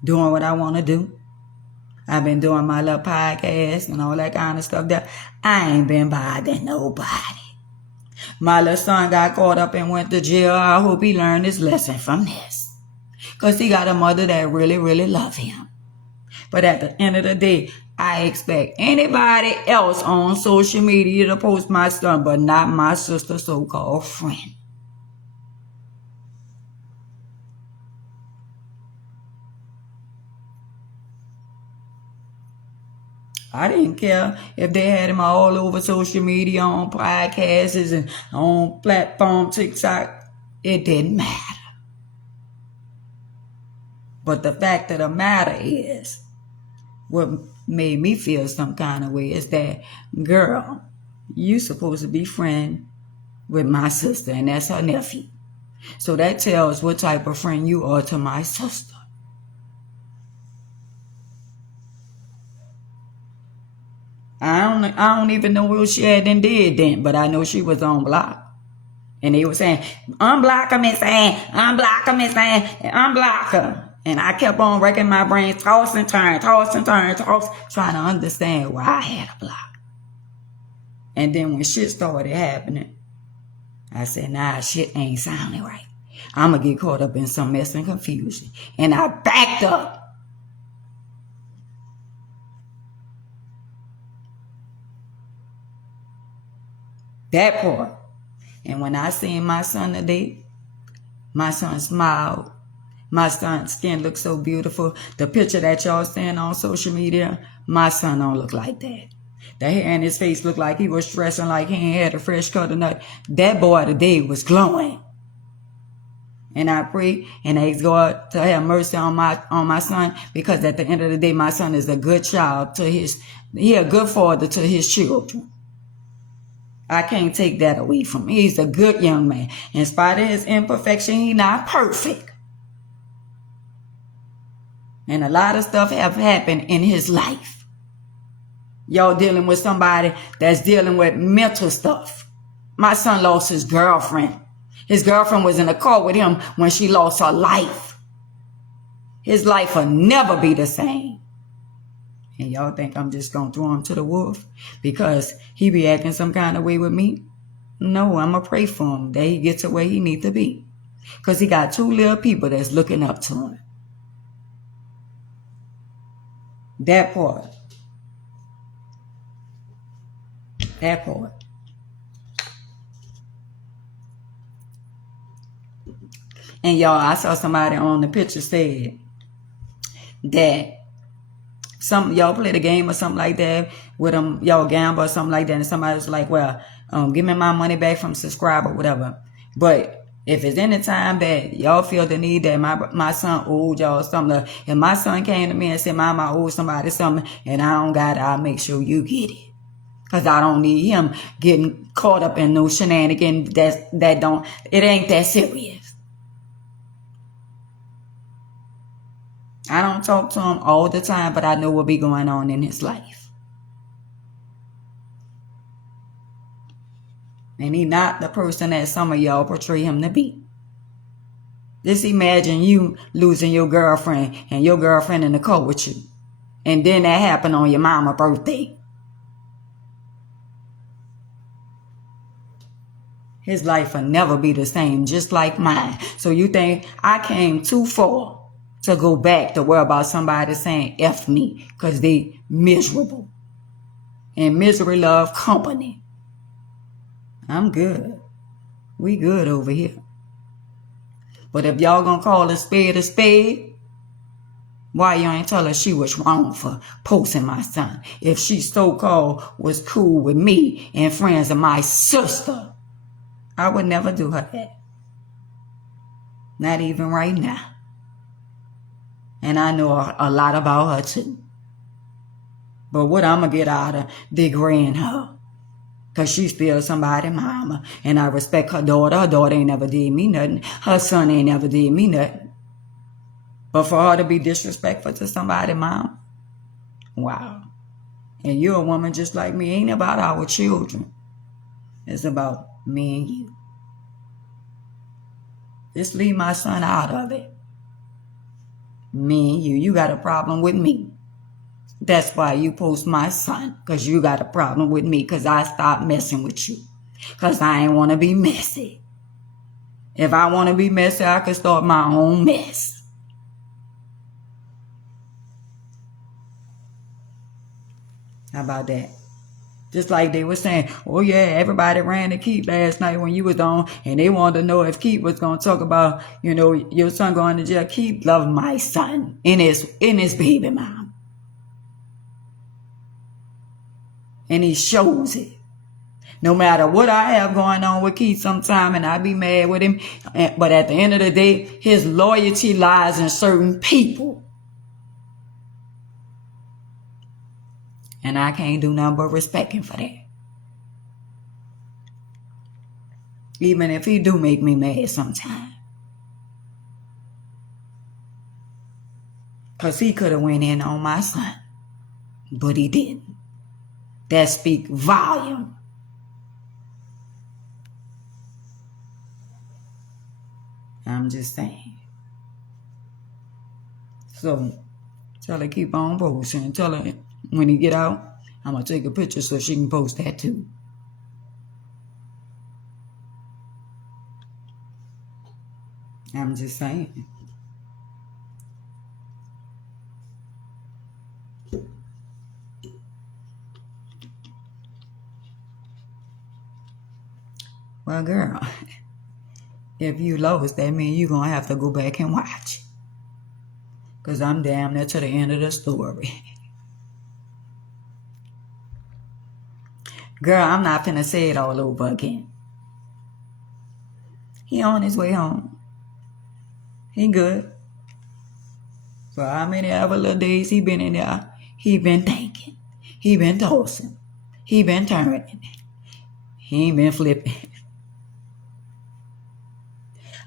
doing what I want to do. I've been doing my little podcast and all that kind of stuff there. I ain't been bothering nobody. My little son got caught up and went to jail. I hope he learned his lesson from this. Because he got a mother that really, really loves him. But at the end of the day, I expect anybody else on social media to post my son, but not my sister's so-called friend. I didn't care if they had him all over social media, on podcasts and on platform TikTok. It didn't matter. But the fact of the matter is, what made me feel some kind of way is that, girl, you supposed to be friend with my sister, and that's her nephew. So that tells what type of friend you are to my sister. I don't even know what she had and did then, but I know she was on block. And they were saying, unblock her, Miss Ann, unblock her, Miss Ann, unblock her. And I kept on wrecking my brain, toss and turn, trying to understand why I had a block. And then when shit started happening, I said, nah, shit ain't sounding right. I'm going to get caught up in some mess and confusion. And I backed up. That part. And when I seen my son today, my son smiled. My son's skin looks so beautiful. The picture that y'all seeing on social media, my son don't look like that. The hair in his face looked like he was stressing, like he ain't had a fresh cut of nut. That boy today was glowing. And I pray and ask God to have mercy on my son, because at the end of the day, my son is a good child he a good father to his children. I can't take that away from him. He's a good young man. In spite of his imperfection, he's not perfect. And a lot of stuff have happened in his life. Y'all dealing with somebody that's dealing with mental stuff. My son lost his girlfriend. His girlfriend was in a car with him when she lost her life. His life will never be the same. And y'all think I'm just going to throw him to the wolf because he be acting some kind of way with me? No, I'm going to pray for him that he gets to where he need to be. Because he got 2 little people that's looking up to him. That part. That part. And y'all, I saw somebody on the picture said that y'all played a game or something like that with them, y'all gamble or something like that, and somebody was like, well, give me my money back from subscribe or whatever. But if it's any time that y'all feel the need that my son owed y'all something, if my son came to me and said, Mom, I owe somebody something and I don't got it, I'll make sure you get it. Because I don't need him getting caught up in no shenanigans it ain't that serious. I don't talk to him all the time, but I know what be going on in his life. And he not the person that some of y'all portray him to be. Just imagine you losing your girlfriend and your girlfriend in the car with you. And then that happened on your mama's birthday. His life will never be the same, just like mine. So you think I came too far to go back to worry about somebody saying F me because they miserable. And misery love company. I'm good. We good over here. But if y'all gonna call a spade, why you ain't tell her she was wrong for posting my son? If she so-called was cool with me and friends of my sister, I would never do her that. Not even right now. And I know a lot about her too. But what I'm going to get out of degrading her? Because she's still somebody's mama. And I respect her daughter. Her daughter ain't never did me nothing. Her son ain't never did me nothing. But for her to be disrespectful to somebody's mom? Wow. And you're a woman just like me. It ain't about our children. It's about me and you. Just leave my son out of it. Me and you. You got a problem with me. That's why you post my son. Because you got a problem with me. Because I stopped messing with you. Because I ain't want to be messy. If I want to be messy, I can start my own mess. How about that? Just like they were saying, oh yeah, everybody ran to Keith last night when you was on, and they wanted to know if Keith was going to talk about, your son going to jail. Keith loved my son in his baby mom. And he shows it. No matter what I have going on with Keith sometime, and I be mad with him, but at the end of the day, his loyalty lies in certain people. And I can't do nothing but respect him for that. Even if he do make me mad sometime. Because he could have went in on my son. But he didn't. That speak volume. I'm just saying. So, tell her keep on posting. Tell her when he get out, I'm going to take a picture so she can post that too. I'm just saying. Well, girl, if you lost, that means you're going to have to go back and watch. Because I'm damn near to the end of the story. Girl, I'm not finna say it all over again. He on his way home. He good. For how many ever little days he been in there, he been thinking. He been tossing. He been turning. He ain't been flipping.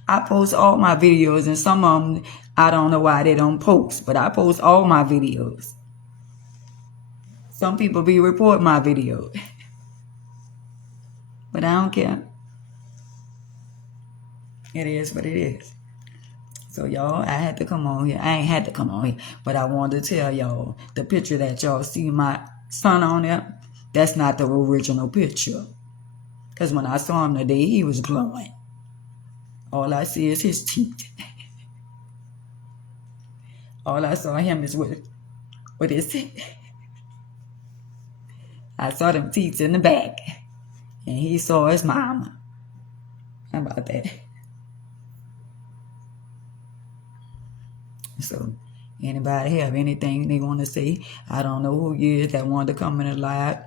I post all my videos, and some of them, I don't know why they don't post, but I post all my videos. Some people be reporting my videos. But I don't care. It is what it is. So, y'all, I had to come on here. I ain't had to come on here, but I wanted to tell y'all the picture that y'all see my son on there, that's not the original picture. Because when I saw him today, he was glowing. All I see is his teeth. All I saw him is with his teeth. I saw them teeth in the back. And he saw his mama. How about that? So, anybody have anything they want to say? I don't know who you is that wanted to come in the live.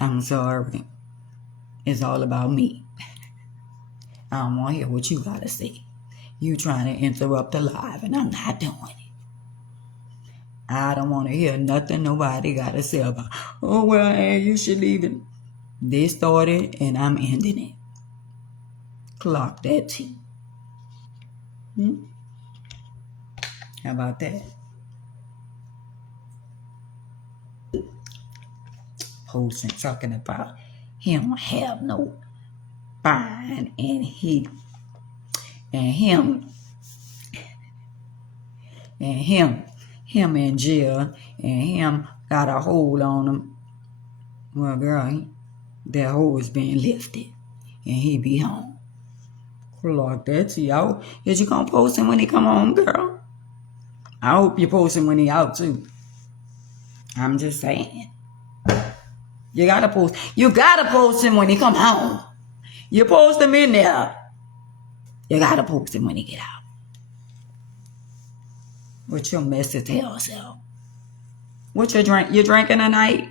I'm sorry. It's all about me. I don't want to hear what you got to say. You trying to interrupt the live, and I'm not doing it. I don't want to hear nothing nobody got to say about, oh, well, hey, you should leave it. They started, and I'm ending it. Clock that T. How about that? Posting, talking about He don't have no spine, and him in jail, and him got a hold on him. Well, girl, that hold is being lifted, and he be home. Like that, y'all. Is you gonna post him when he come home, girl? I hope you post him when he out too. I'm just saying. You gotta post him when he come home. You post him in there. You gotta post him when he get out. With your messy tail self. What you drink? You drinking tonight?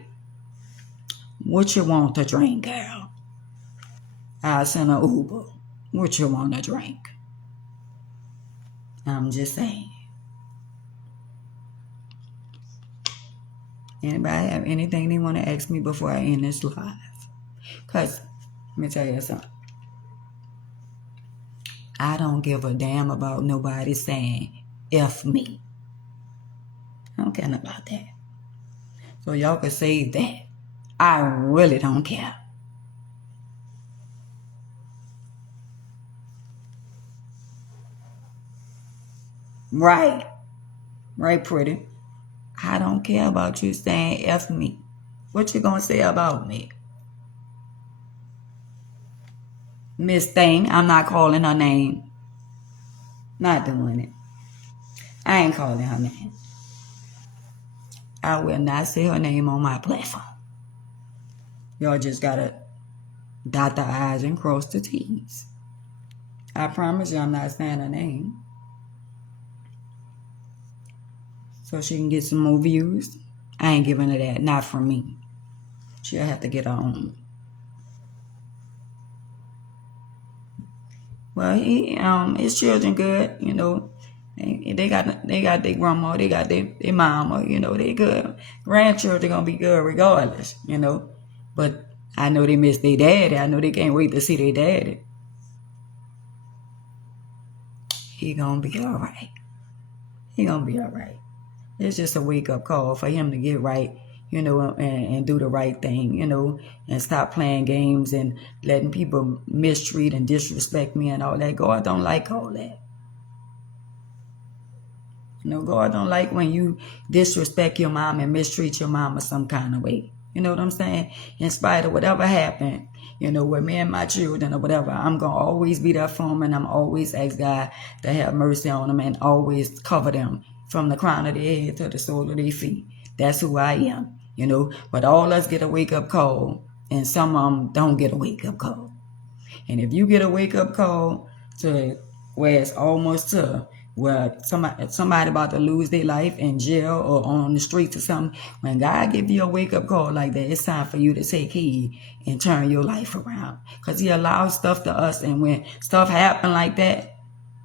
What you want to drink, girl? I'll send an Uber. What you want to drink? I'm just saying. Anybody have anything they want to ask me before I end this live? Because, let me tell you something. I don't give a damn about nobody saying F me. I don't care about that. So y'all can say that. I really don't care. Right. Right, pretty. I don't care about you saying F me. What you gonna say about me? Miss Thing, I'm not calling her name. Not doing it. I ain't calling her name. I will not say her name on my platform. Y'all just gotta dot the I's and cross the T's. I promise you I'm not saying her name. So she can get some more views. I ain't giving her that. Not from me. She'll have to get her own. Well, his children good, you know. They got their grandma, they got their mama, you know, they good. Grandchildren gonna be good regardless, you know. But I know they miss their daddy. I know they can't wait to see their daddy. He gonna be all right. He gonna be all right. It's just a wake-up call for him to get right, you know, and do the right thing, you know, and stop playing games and letting people mistreat and disrespect me and all that. God don't like all that. You know, God don't like when you disrespect your mom and mistreat your mama some kind of way. You know what I'm saying? In spite of whatever happened, you know, with me and my children or whatever, I'm going to always be there for them, and I'm always ask God to have mercy on them and always cover them from the crown of their head to the sole of their feet. That's who I am, you know. But all us get a wake-up call, and some of them don't get a wake-up call. And if you get a wake-up call to where it's almost to where somebody about to lose their life in jail or on the streets or something, when God gives you a wake-up call like that, it's time for you to take heed and turn your life around. Because he allows stuff to us, and when stuff happen like that,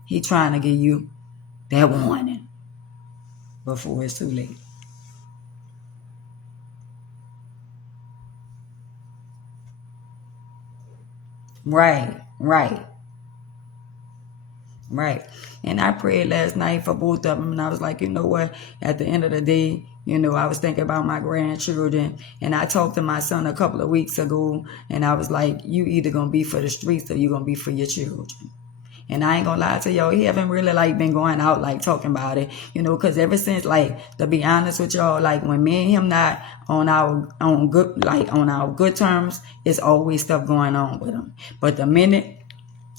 he trying to give you that warning before it's too late. Right. And I prayed last night for both of them, and I was like, you know what? At the end of the day, you know, I was thinking about my grandchildren, and I talked to my son a couple of weeks ago, and I was like, you either gonna be for the streets or you gonna be for your children. And I ain't gonna lie to y'all, he haven't really like been going out like talking about it, you know, because ever since, like, to be honest with y'all, like when me and him not on our good terms, it's always stuff going on with him. But the minute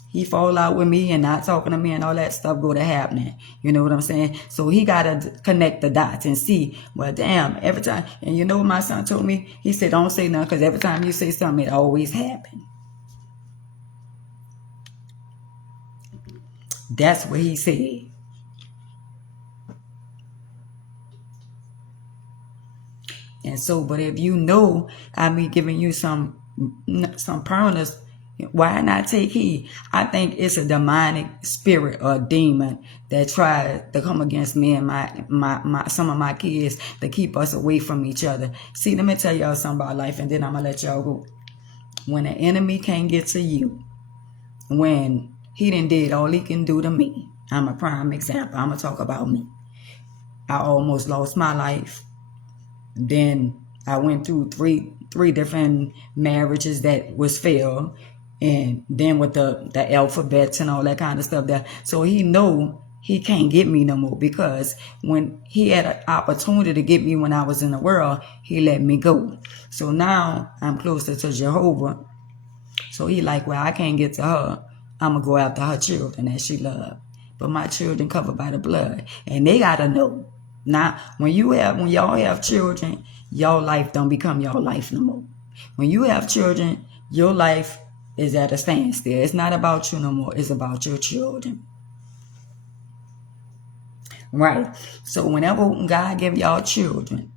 he fall out with me and not talking to me and all that stuff go to happening, you know what I'm saying? So he gotta connect the dots and see, well, damn, every time. And you know what my son told me? He said, don't say nothing, because every time you say something, it always happens. That's what he said. And so, but if you know I be giving you some pointers, why not take heed? I think it's a demonic spirit or a demon that tries to come against me and my some of my kids to keep us away from each other. See, let me tell y'all something about life, and then I'm gonna let y'all go. When an enemy can't get to you, when he done did all he can do to me, I'm a prime example. I'm gonna talk about me. I almost lost my life. Then I went through three different marriages that was failed, and then with the alphabets and all that kind of stuff there. So he know he can't get me no more, because when he had an opportunity to get me when I was in the world, he let me go. So now I'm closer to Jehovah. So he like, well, I can't get to her. I'm going to go after her children that she loved. But my children covered by the blood. And they got to know. Now, when y'all have children, your life don't become your life no more. When you have children, your life is at a standstill. It's not about you no more. It's about your children. Right. So whenever God give y'all children,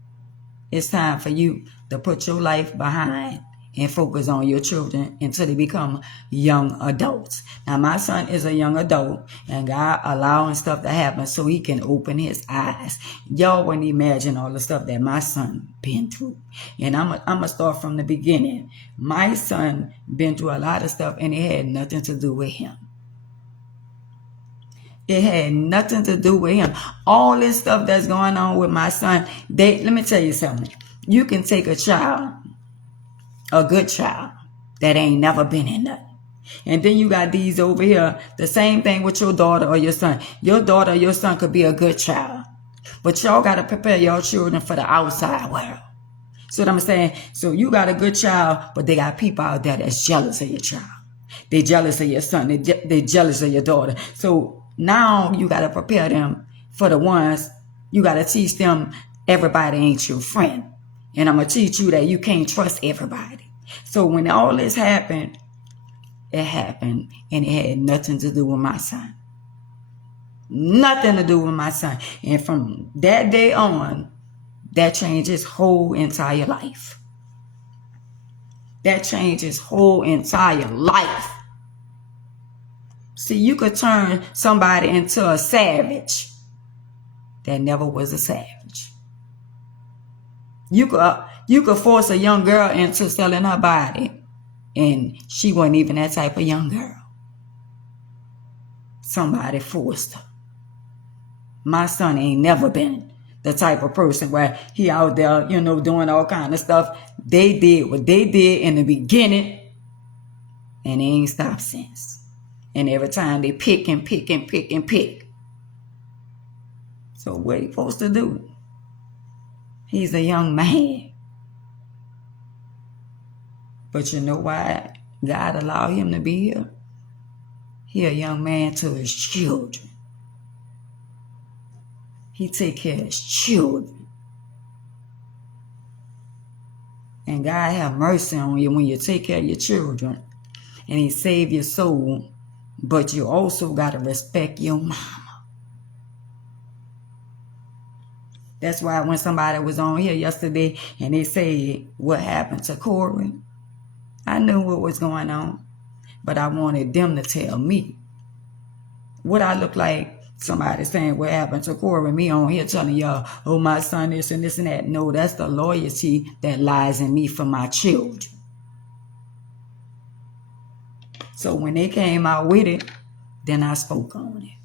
it's time for you to put your life behind and focus on your children until they become young adults. Now, my son is a young adult, and God allowing stuff to happen so he can open his eyes. Y'all wouldn't imagine all the stuff that my son been through. And I'm going to start from the beginning. My son been through a lot of stuff, and it had nothing to do with him. It had nothing to do with him. All this stuff that's going on with my son, let me tell you something. You can take a child, a good child, that ain't never been in nothing. And then you got these over here, the same thing with your daughter or your son. Your daughter or your son could be a good child. But y'all got to prepare your children for the outside world. See what I'm saying? So you got a good child, but they got people out there that's jealous of your child. They jealous of your son. They jealous of your daughter. So now you got to prepare them for the ones. You got to teach them everybody ain't your friend. And I'm going to teach you that you can't trust everybody. So when all this happened, it happened, and it had nothing to do with my son. Nothing to do with my son. And from that day on, that changed his whole entire life. That changed his whole entire life. See, you could turn somebody into a savage that never was a savage. You could force a young girl into selling her body, and she wasn't even that type of young girl. Somebody forced her. My son ain't never been the type of person where he out there, doing all kind of stuff. They did what they did in the beginning, and they ain't stopped since. And every time they pick and pick and pick and pick. So what he supposed to do? He's a young man. But you know why God allowed him to be here? He a young man to his children. He take care of his children. And God have mercy on you when you take care of your children. And he save your soul. But you also got to respect your mama. That's why when somebody was on here yesterday and they said what happened to Corey, I knew what was going on. But I wanted them to tell me what I look like. Somebody saying what happened to Corey, me on here telling y'all, oh, my son, this and this and that. No, that's the loyalty that lies in me for my children. So when they came out with it, then I spoke on it.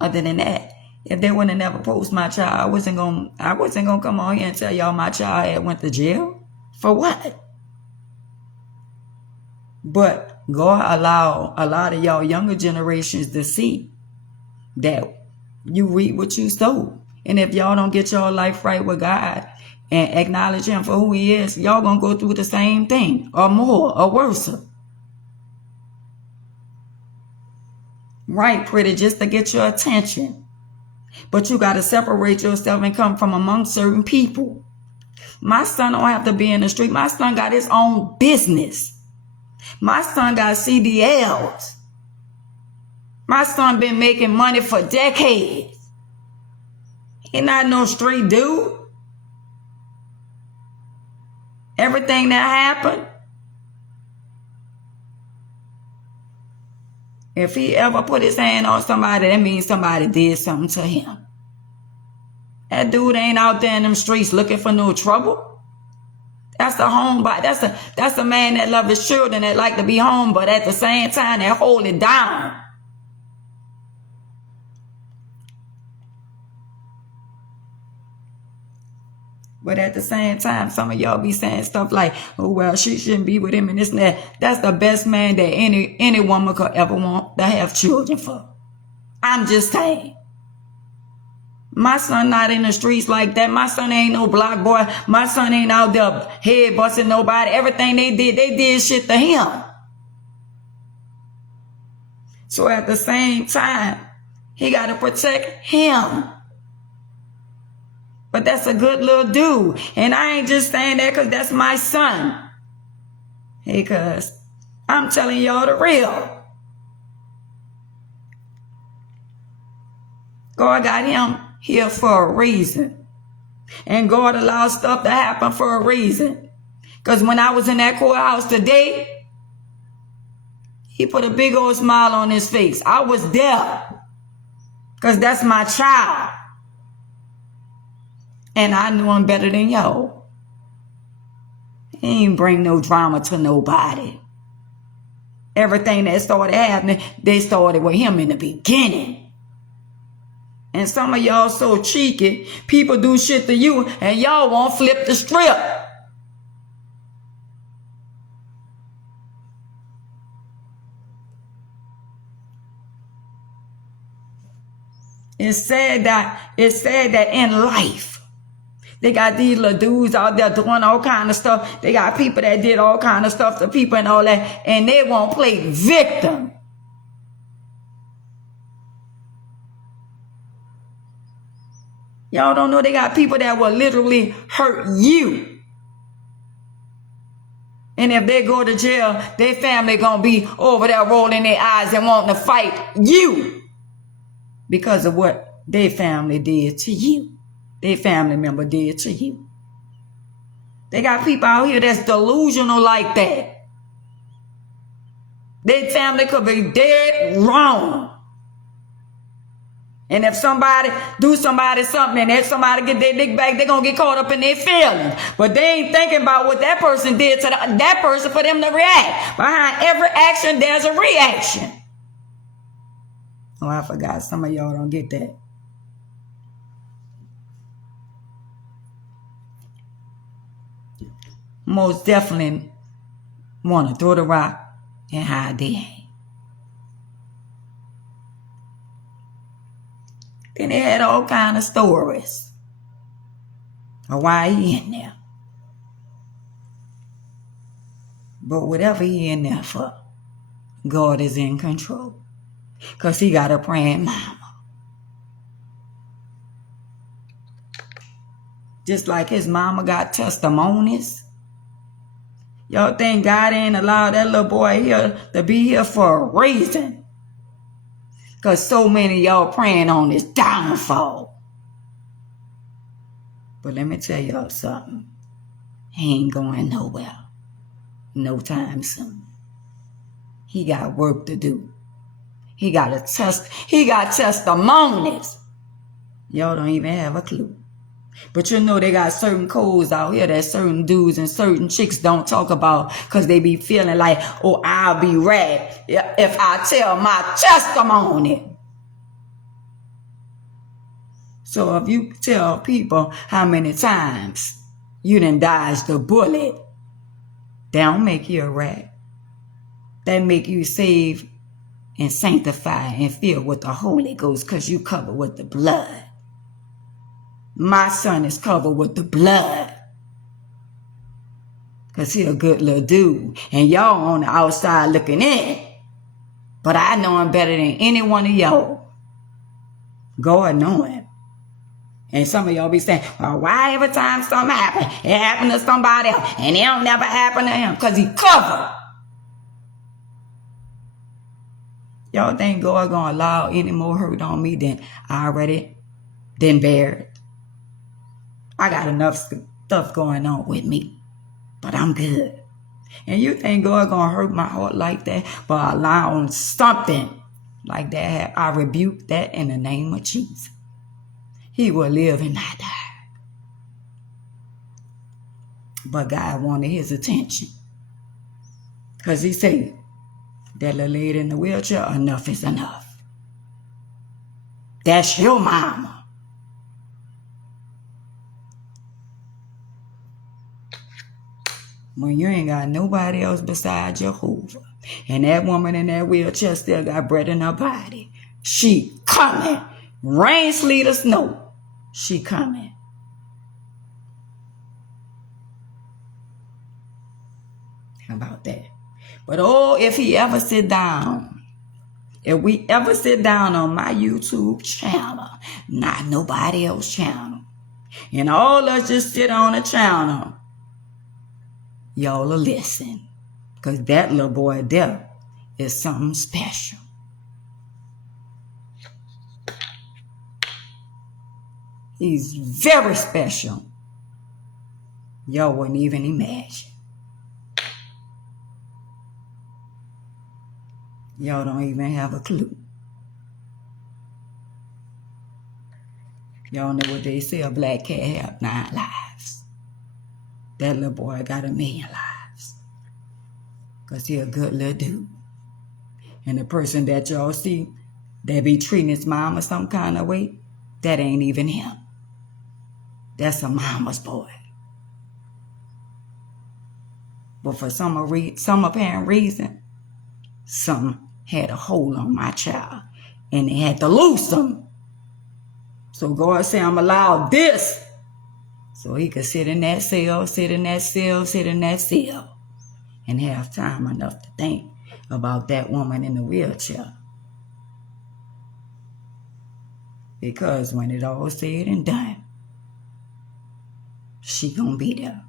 Other than that, if they wouldn't have never posted my child, I wasn't gonna come on here and tell y'all my child had went to jail. For what? But God allow a lot of y'all younger generations to see that you reap what you sow. And if y'all don't get your life right with God and acknowledge him for who he is, y'all gonna go through the same thing or more or worse. Right, pretty, just to get your attention. But you got to separate yourself and come from among certain people. My son don't have to be in the street. My son got his own business. My son got CDLs. My son been making money for decades. He not no street dude. Everything that happened, if he ever put his hand on somebody, that means somebody did something to him. That dude ain't out there in them streets looking for no trouble. That's a homebody. That's a man that love his children, that like to be home, but at the same time, that hold it down. But at the same time, some of y'all be saying stuff like, oh, well, she shouldn't be with him and this and that. That's the best man that any woman could ever want to have children for. I'm just saying. My son not in the streets like that. My son ain't no block boy. My son ain't out there head busting nobody. Everything they did shit to him. So at the same time, he got to protect him. But that's a good little dude. And I ain't just saying that because that's my son. Because I'm telling y'all the real. God got him here for a reason. And God allows stuff to happen for a reason. Because when I was in that courthouse today, he put a big old smile on his face. I was there. Because that's my child. And I knew him better than y'all. He ain't bring no drama to nobody. Everything that started happening, they started with him in the beginning. And some of y'all so cheeky, people do shit to you and y'all won't flip the script. It's sad that in life, they got these little dudes out there doing all kind of stuff. They got people that did all kind of stuff to people and all that, and they won't play victim. Y'all don't know they got people that will literally hurt you. And if they go to jail, their family gonna be over there rolling their eyes and wanting to fight you because of what their family did to you. Their family member did to you. They got people out here that's delusional like that. Their family could be dead wrong. And if somebody do somebody something and if somebody get their dick back, they're going to get caught up in their feelings. But they ain't thinking about what that person did to that person for them to react. Behind every action, there's a reaction. Oh, I forgot. Some of y'all don't get that. Most definitely want to throw the rock and hide their hand. Then they had all kind of stories of why he in there. But whatever he in there for, God is in control. Because he got a praying mama. Just like his mama got testimonies. Y'all think God ain't allowed that little boy here to be here for a reason? Because so many of y'all praying on his downfall. But let me tell y'all something. He ain't going nowhere. No time soon. He got work to do. He got testimonies. Y'all don't even have a clue. But you know they got certain codes out here that certain dudes and certain chicks don't talk about because they be feeling like, oh, I'll be rad if I tell my testimony. So if you tell people how many times you done dodged the bullet, that don't make you a rat. That make you saved and sanctified and filled with the Holy Ghost because you covered with the blood. My son is covered with the blood. Because he a good little dude. And y'all on the outside looking in. But I know him better than any one of y'all. God know him. And some of y'all be saying, well, why every time something happen, it happened to somebody else. And it don't never happen to him. Because he covered. Y'all think God gonna allow any more hurt on me than I already done bear? I got enough stuff going on with me, but I'm good. And you think God gonna hurt my heart like that by allowing something like that? I rebuke that in the name of Jesus. He will live and not die. But God wanted his attention. Because he said, that little lady in the wheelchair, enough is enough. That's your mama. when you ain't got nobody else besides Jehovah. And that woman in that wheelchair still got breath in her body. She coming. Rain, sleet, or snow. She coming. How about that? But if he ever sit down, if we ever sit down on my YouTube channel, not nobody else channel, and all us just sit on a channel, y'all will listen. Because that little boy there is something special. He's very special. Y'all wouldn't even imagine. Y'all don't even have a clue. Y'all know what they say, a black cat have 9 lives. That little boy got 1,000,000 lives. Because he a good little dude. And the person that y'all see that be treating his mama some kind of way, that ain't even him. That's a mama's boy. But for some apparent reason, something had a hold on my child. And they had to loose him. So God said, I'm allowed this. So he could sit in that cell, and have time enough to think about that woman in the wheelchair. Because when it all said and done, she gonna be there.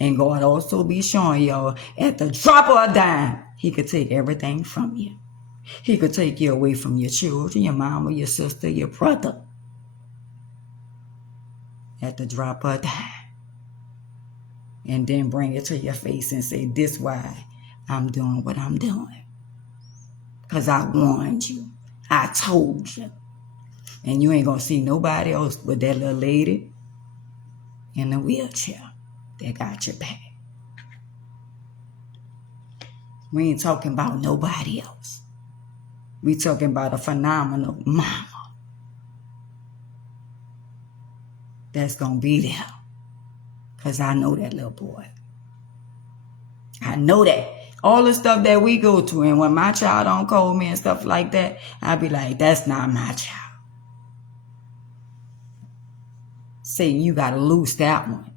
And God also be showing y'all at the drop of a dime, he could take everything from you. He could take you away from your children, your mama, your sister, your brother. At the drop of a dime. And then bring it to your face and say, this why I'm doing what I'm doing. Because I warned you. I told you. And you ain't going to see nobody else but that little lady in the wheelchair that got your back. We ain't talking about nobody else. We talking about a phenomenal mama that's going to be there. Because I know that little boy. I know that. All the stuff that we go through, and when my child don't call me and stuff like that, I be like, that's not my child. Saying you got to lose that one.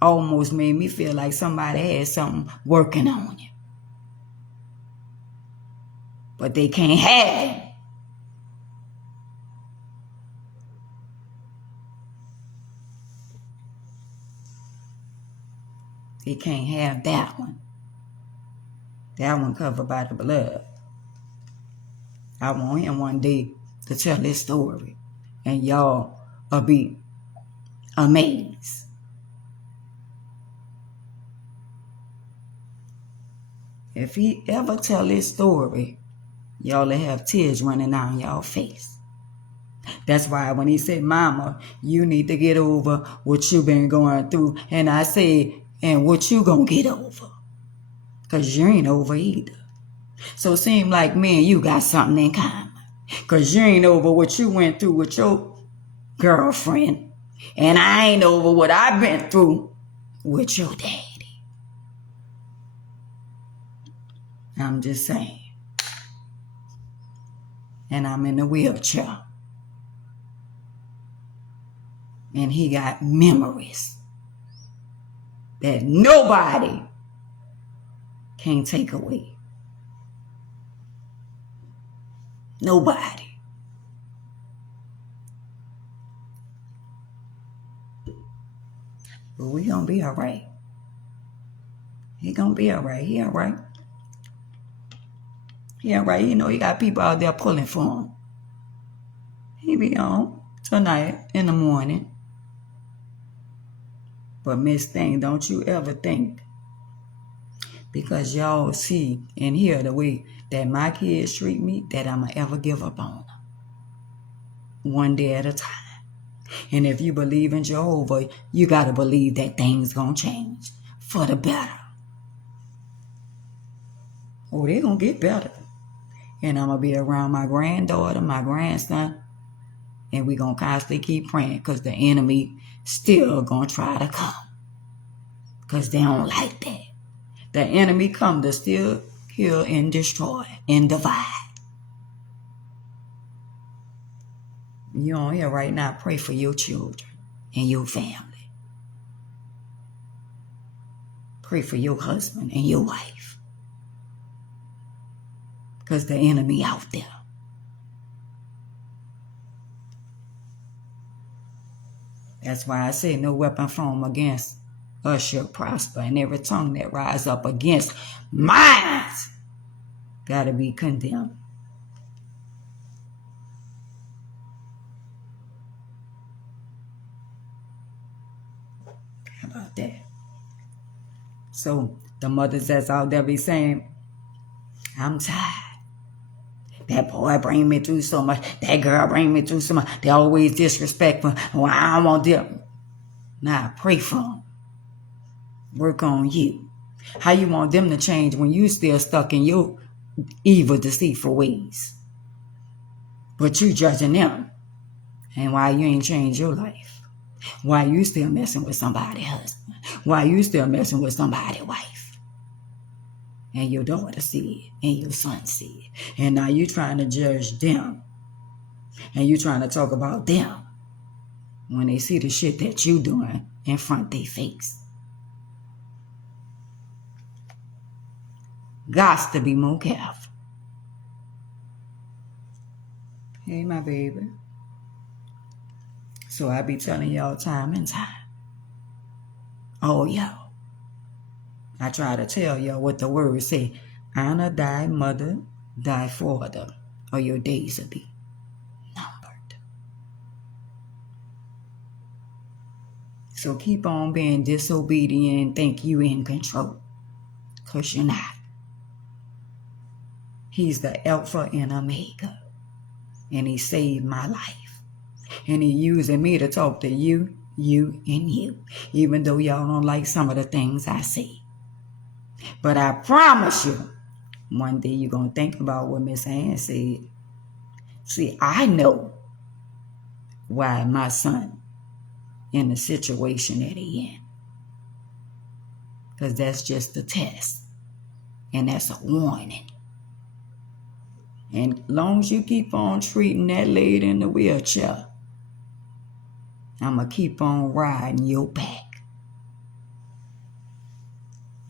Almost made me feel like somebody had something working on you. But they can't have it. They can't have that one. That one covered by the blood. I want him one day to tell his story. And y'all will be amazed. If he ever tell his story, y'all will have tears running down y'all face. That's why when he said, Mama, you need to get over what you've been going through. And I say, and what you gonna get over? Because you ain't over either. So it seems like me and you got something in common. Because you ain't over what you went through with your girlfriend. And I ain't over what I've been through with your daddy. I'm just saying. And I'm in a wheelchair. And he got memories that nobody can take away. Nobody. But we gonna be all right. He gonna be all right. He all right. He all right. You know, he got people out there pulling for him. He be on tonight in the morning. But Miss Thing, don't you ever think, because y'all see and hear the way that my kids treat me, that I'ma ever give up on them. One day at a time. And if you believe in Jehovah, you got to believe that things gonna change for the better. Oh, they gonna get better. And I'm gonna be around my granddaughter, my grandson, and we gonna constantly keep praying, because the enemy still gonna try to come. because they don't like that. The enemy come to steal, kill, and destroy, and divide. You on here right now, pray for your children and your family. Pray for your husband and your wife. Because the enemy out there. That's why I say no weapon formed against us shall prosper, and every tongue that rise up against mine got to be condemned. How about that? So the mothers that's out there be saying, I'm tired. That boy bring me through so much. That girl bring me through so much. They always disrespectful. Well, I don't want them. Nah, pray for them. Work on you. How you want them to change when you still stuck in your evil, deceitful ways? But you judging them. And why you ain't changed your life? Why you still messing with somebody's husband? Why you still messing with somebody's wife? And your daughter see it, and your son see it. And now you trying to judge them. And you trying to talk about them when they see the shit that you doing in front of their face. Gots to be more careful. Hey, my baby. So I be telling y'all time and time. Oh, y'all. I try to tell y'all what the words say. Honor thy mother, thy father, or your days will be numbered. So keep on being disobedient and think you in control. Because you're not. He's the Alpha and Omega. And he saved my life. And he using me to talk to you, and you. Even though y'all don't like some of the things I say. But I promise you, one day you're going to think about what Miss Ann said. See, I know why my son in the situation that he in. Because that's just a test. And that's a warning. And as long as you keep on treating that lady in the wheelchair, I'm going to keep on riding your back.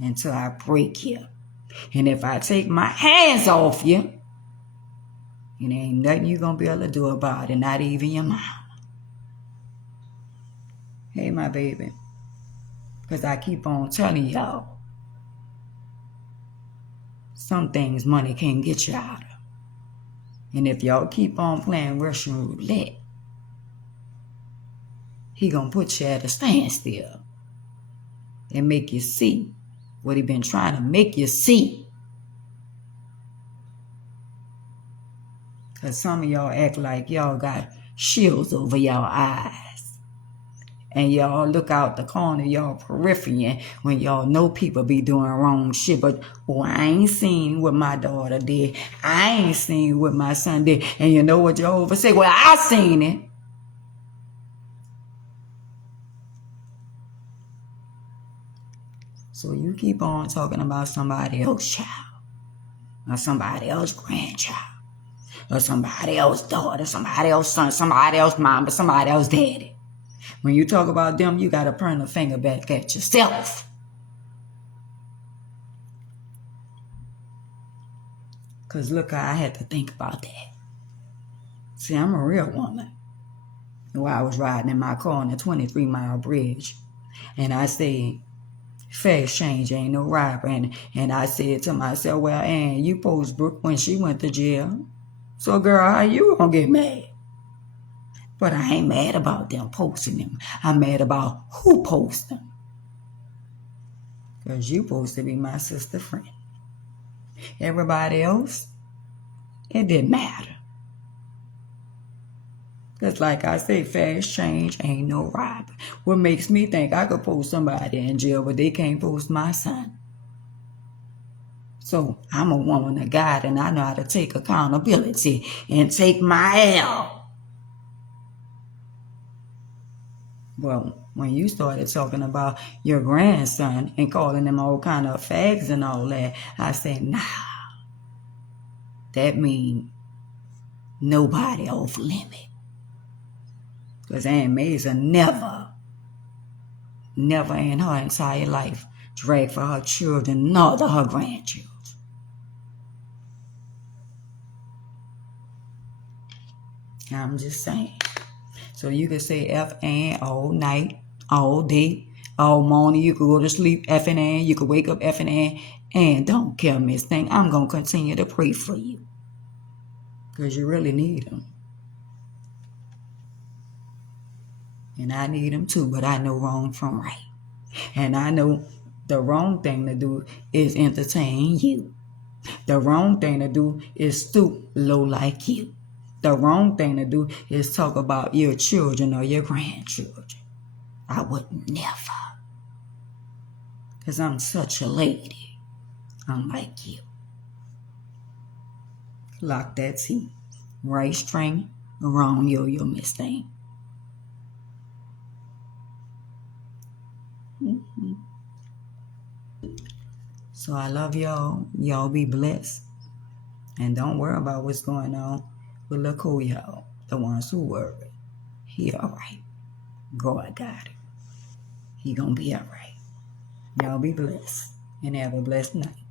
Until I break you. And if I take my hands off you, it ain't nothing you gonna be able to do about it, not even your mom. Hey, my baby. Because I keep on telling y'all, some things money can't get you out of. And if y'all keep on playing Russian roulette, he gonna put you at a standstill and make you see what he been trying to make you see. Because some of y'all act like y'all got shields over y'all eyes. And y'all look out the corner of y'all periphery when y'all know people be doing wrong shit. But, I ain't seen what my daughter did. I ain't seen what my son did. And you know what Jehovah say? Well, I seen it. So you keep on talking about somebody else's child, or somebody else's grandchild, or somebody else's daughter, somebody else's son, somebody else's mom, or somebody else's daddy. When you talk about them, you got to turn the finger back at yourself. Because look how I had to think about that. See, I'm a real woman. While I was riding in my car on the 23-mile bridge, and I said, fast change ain't no robber. And I said to myself, well, Ann, you posed Brooke when she went to jail. So, girl, how you gonna get mad? But I ain't mad about them posting them. I'm mad about who posts them. Because you supposed to be my sister friend. Everybody else, it didn't matter. Because like I say, fast change ain't no robber. What makes me think I could post somebody in jail, but they can't post my son? So I'm a woman of God, and I know how to take accountability and take my L. Well, when you started talking about your grandson and calling them all kind of fags and all that, I said, nah, that mean nobody off limit. Because Aunt Maisie never in her entire life dragged for her children, nor her grandchildren. I'm just saying. So you can say F-and all night, all day, all morning. You could go to sleep F-and, you could wake up F-and, and don't care, Miss Thing. I'm going to continue to pray for you. Because you really need them. And I need them too, but I know wrong from right. And I know the wrong thing to do is entertain you. The wrong thing to do is stoop low like you. The wrong thing to do is talk about your children or your grandchildren. I would never. Because I'm such a lady. I'm like you. Lock that T. Right string, wrong yo-yo, Miss Thing. So I love y'all. Y'all be blessed. And don't worry about what's going on with little cool y'all. The ones who worry. He alright. God got it. He gonna be alright. Y'all be blessed. And have a blessed night.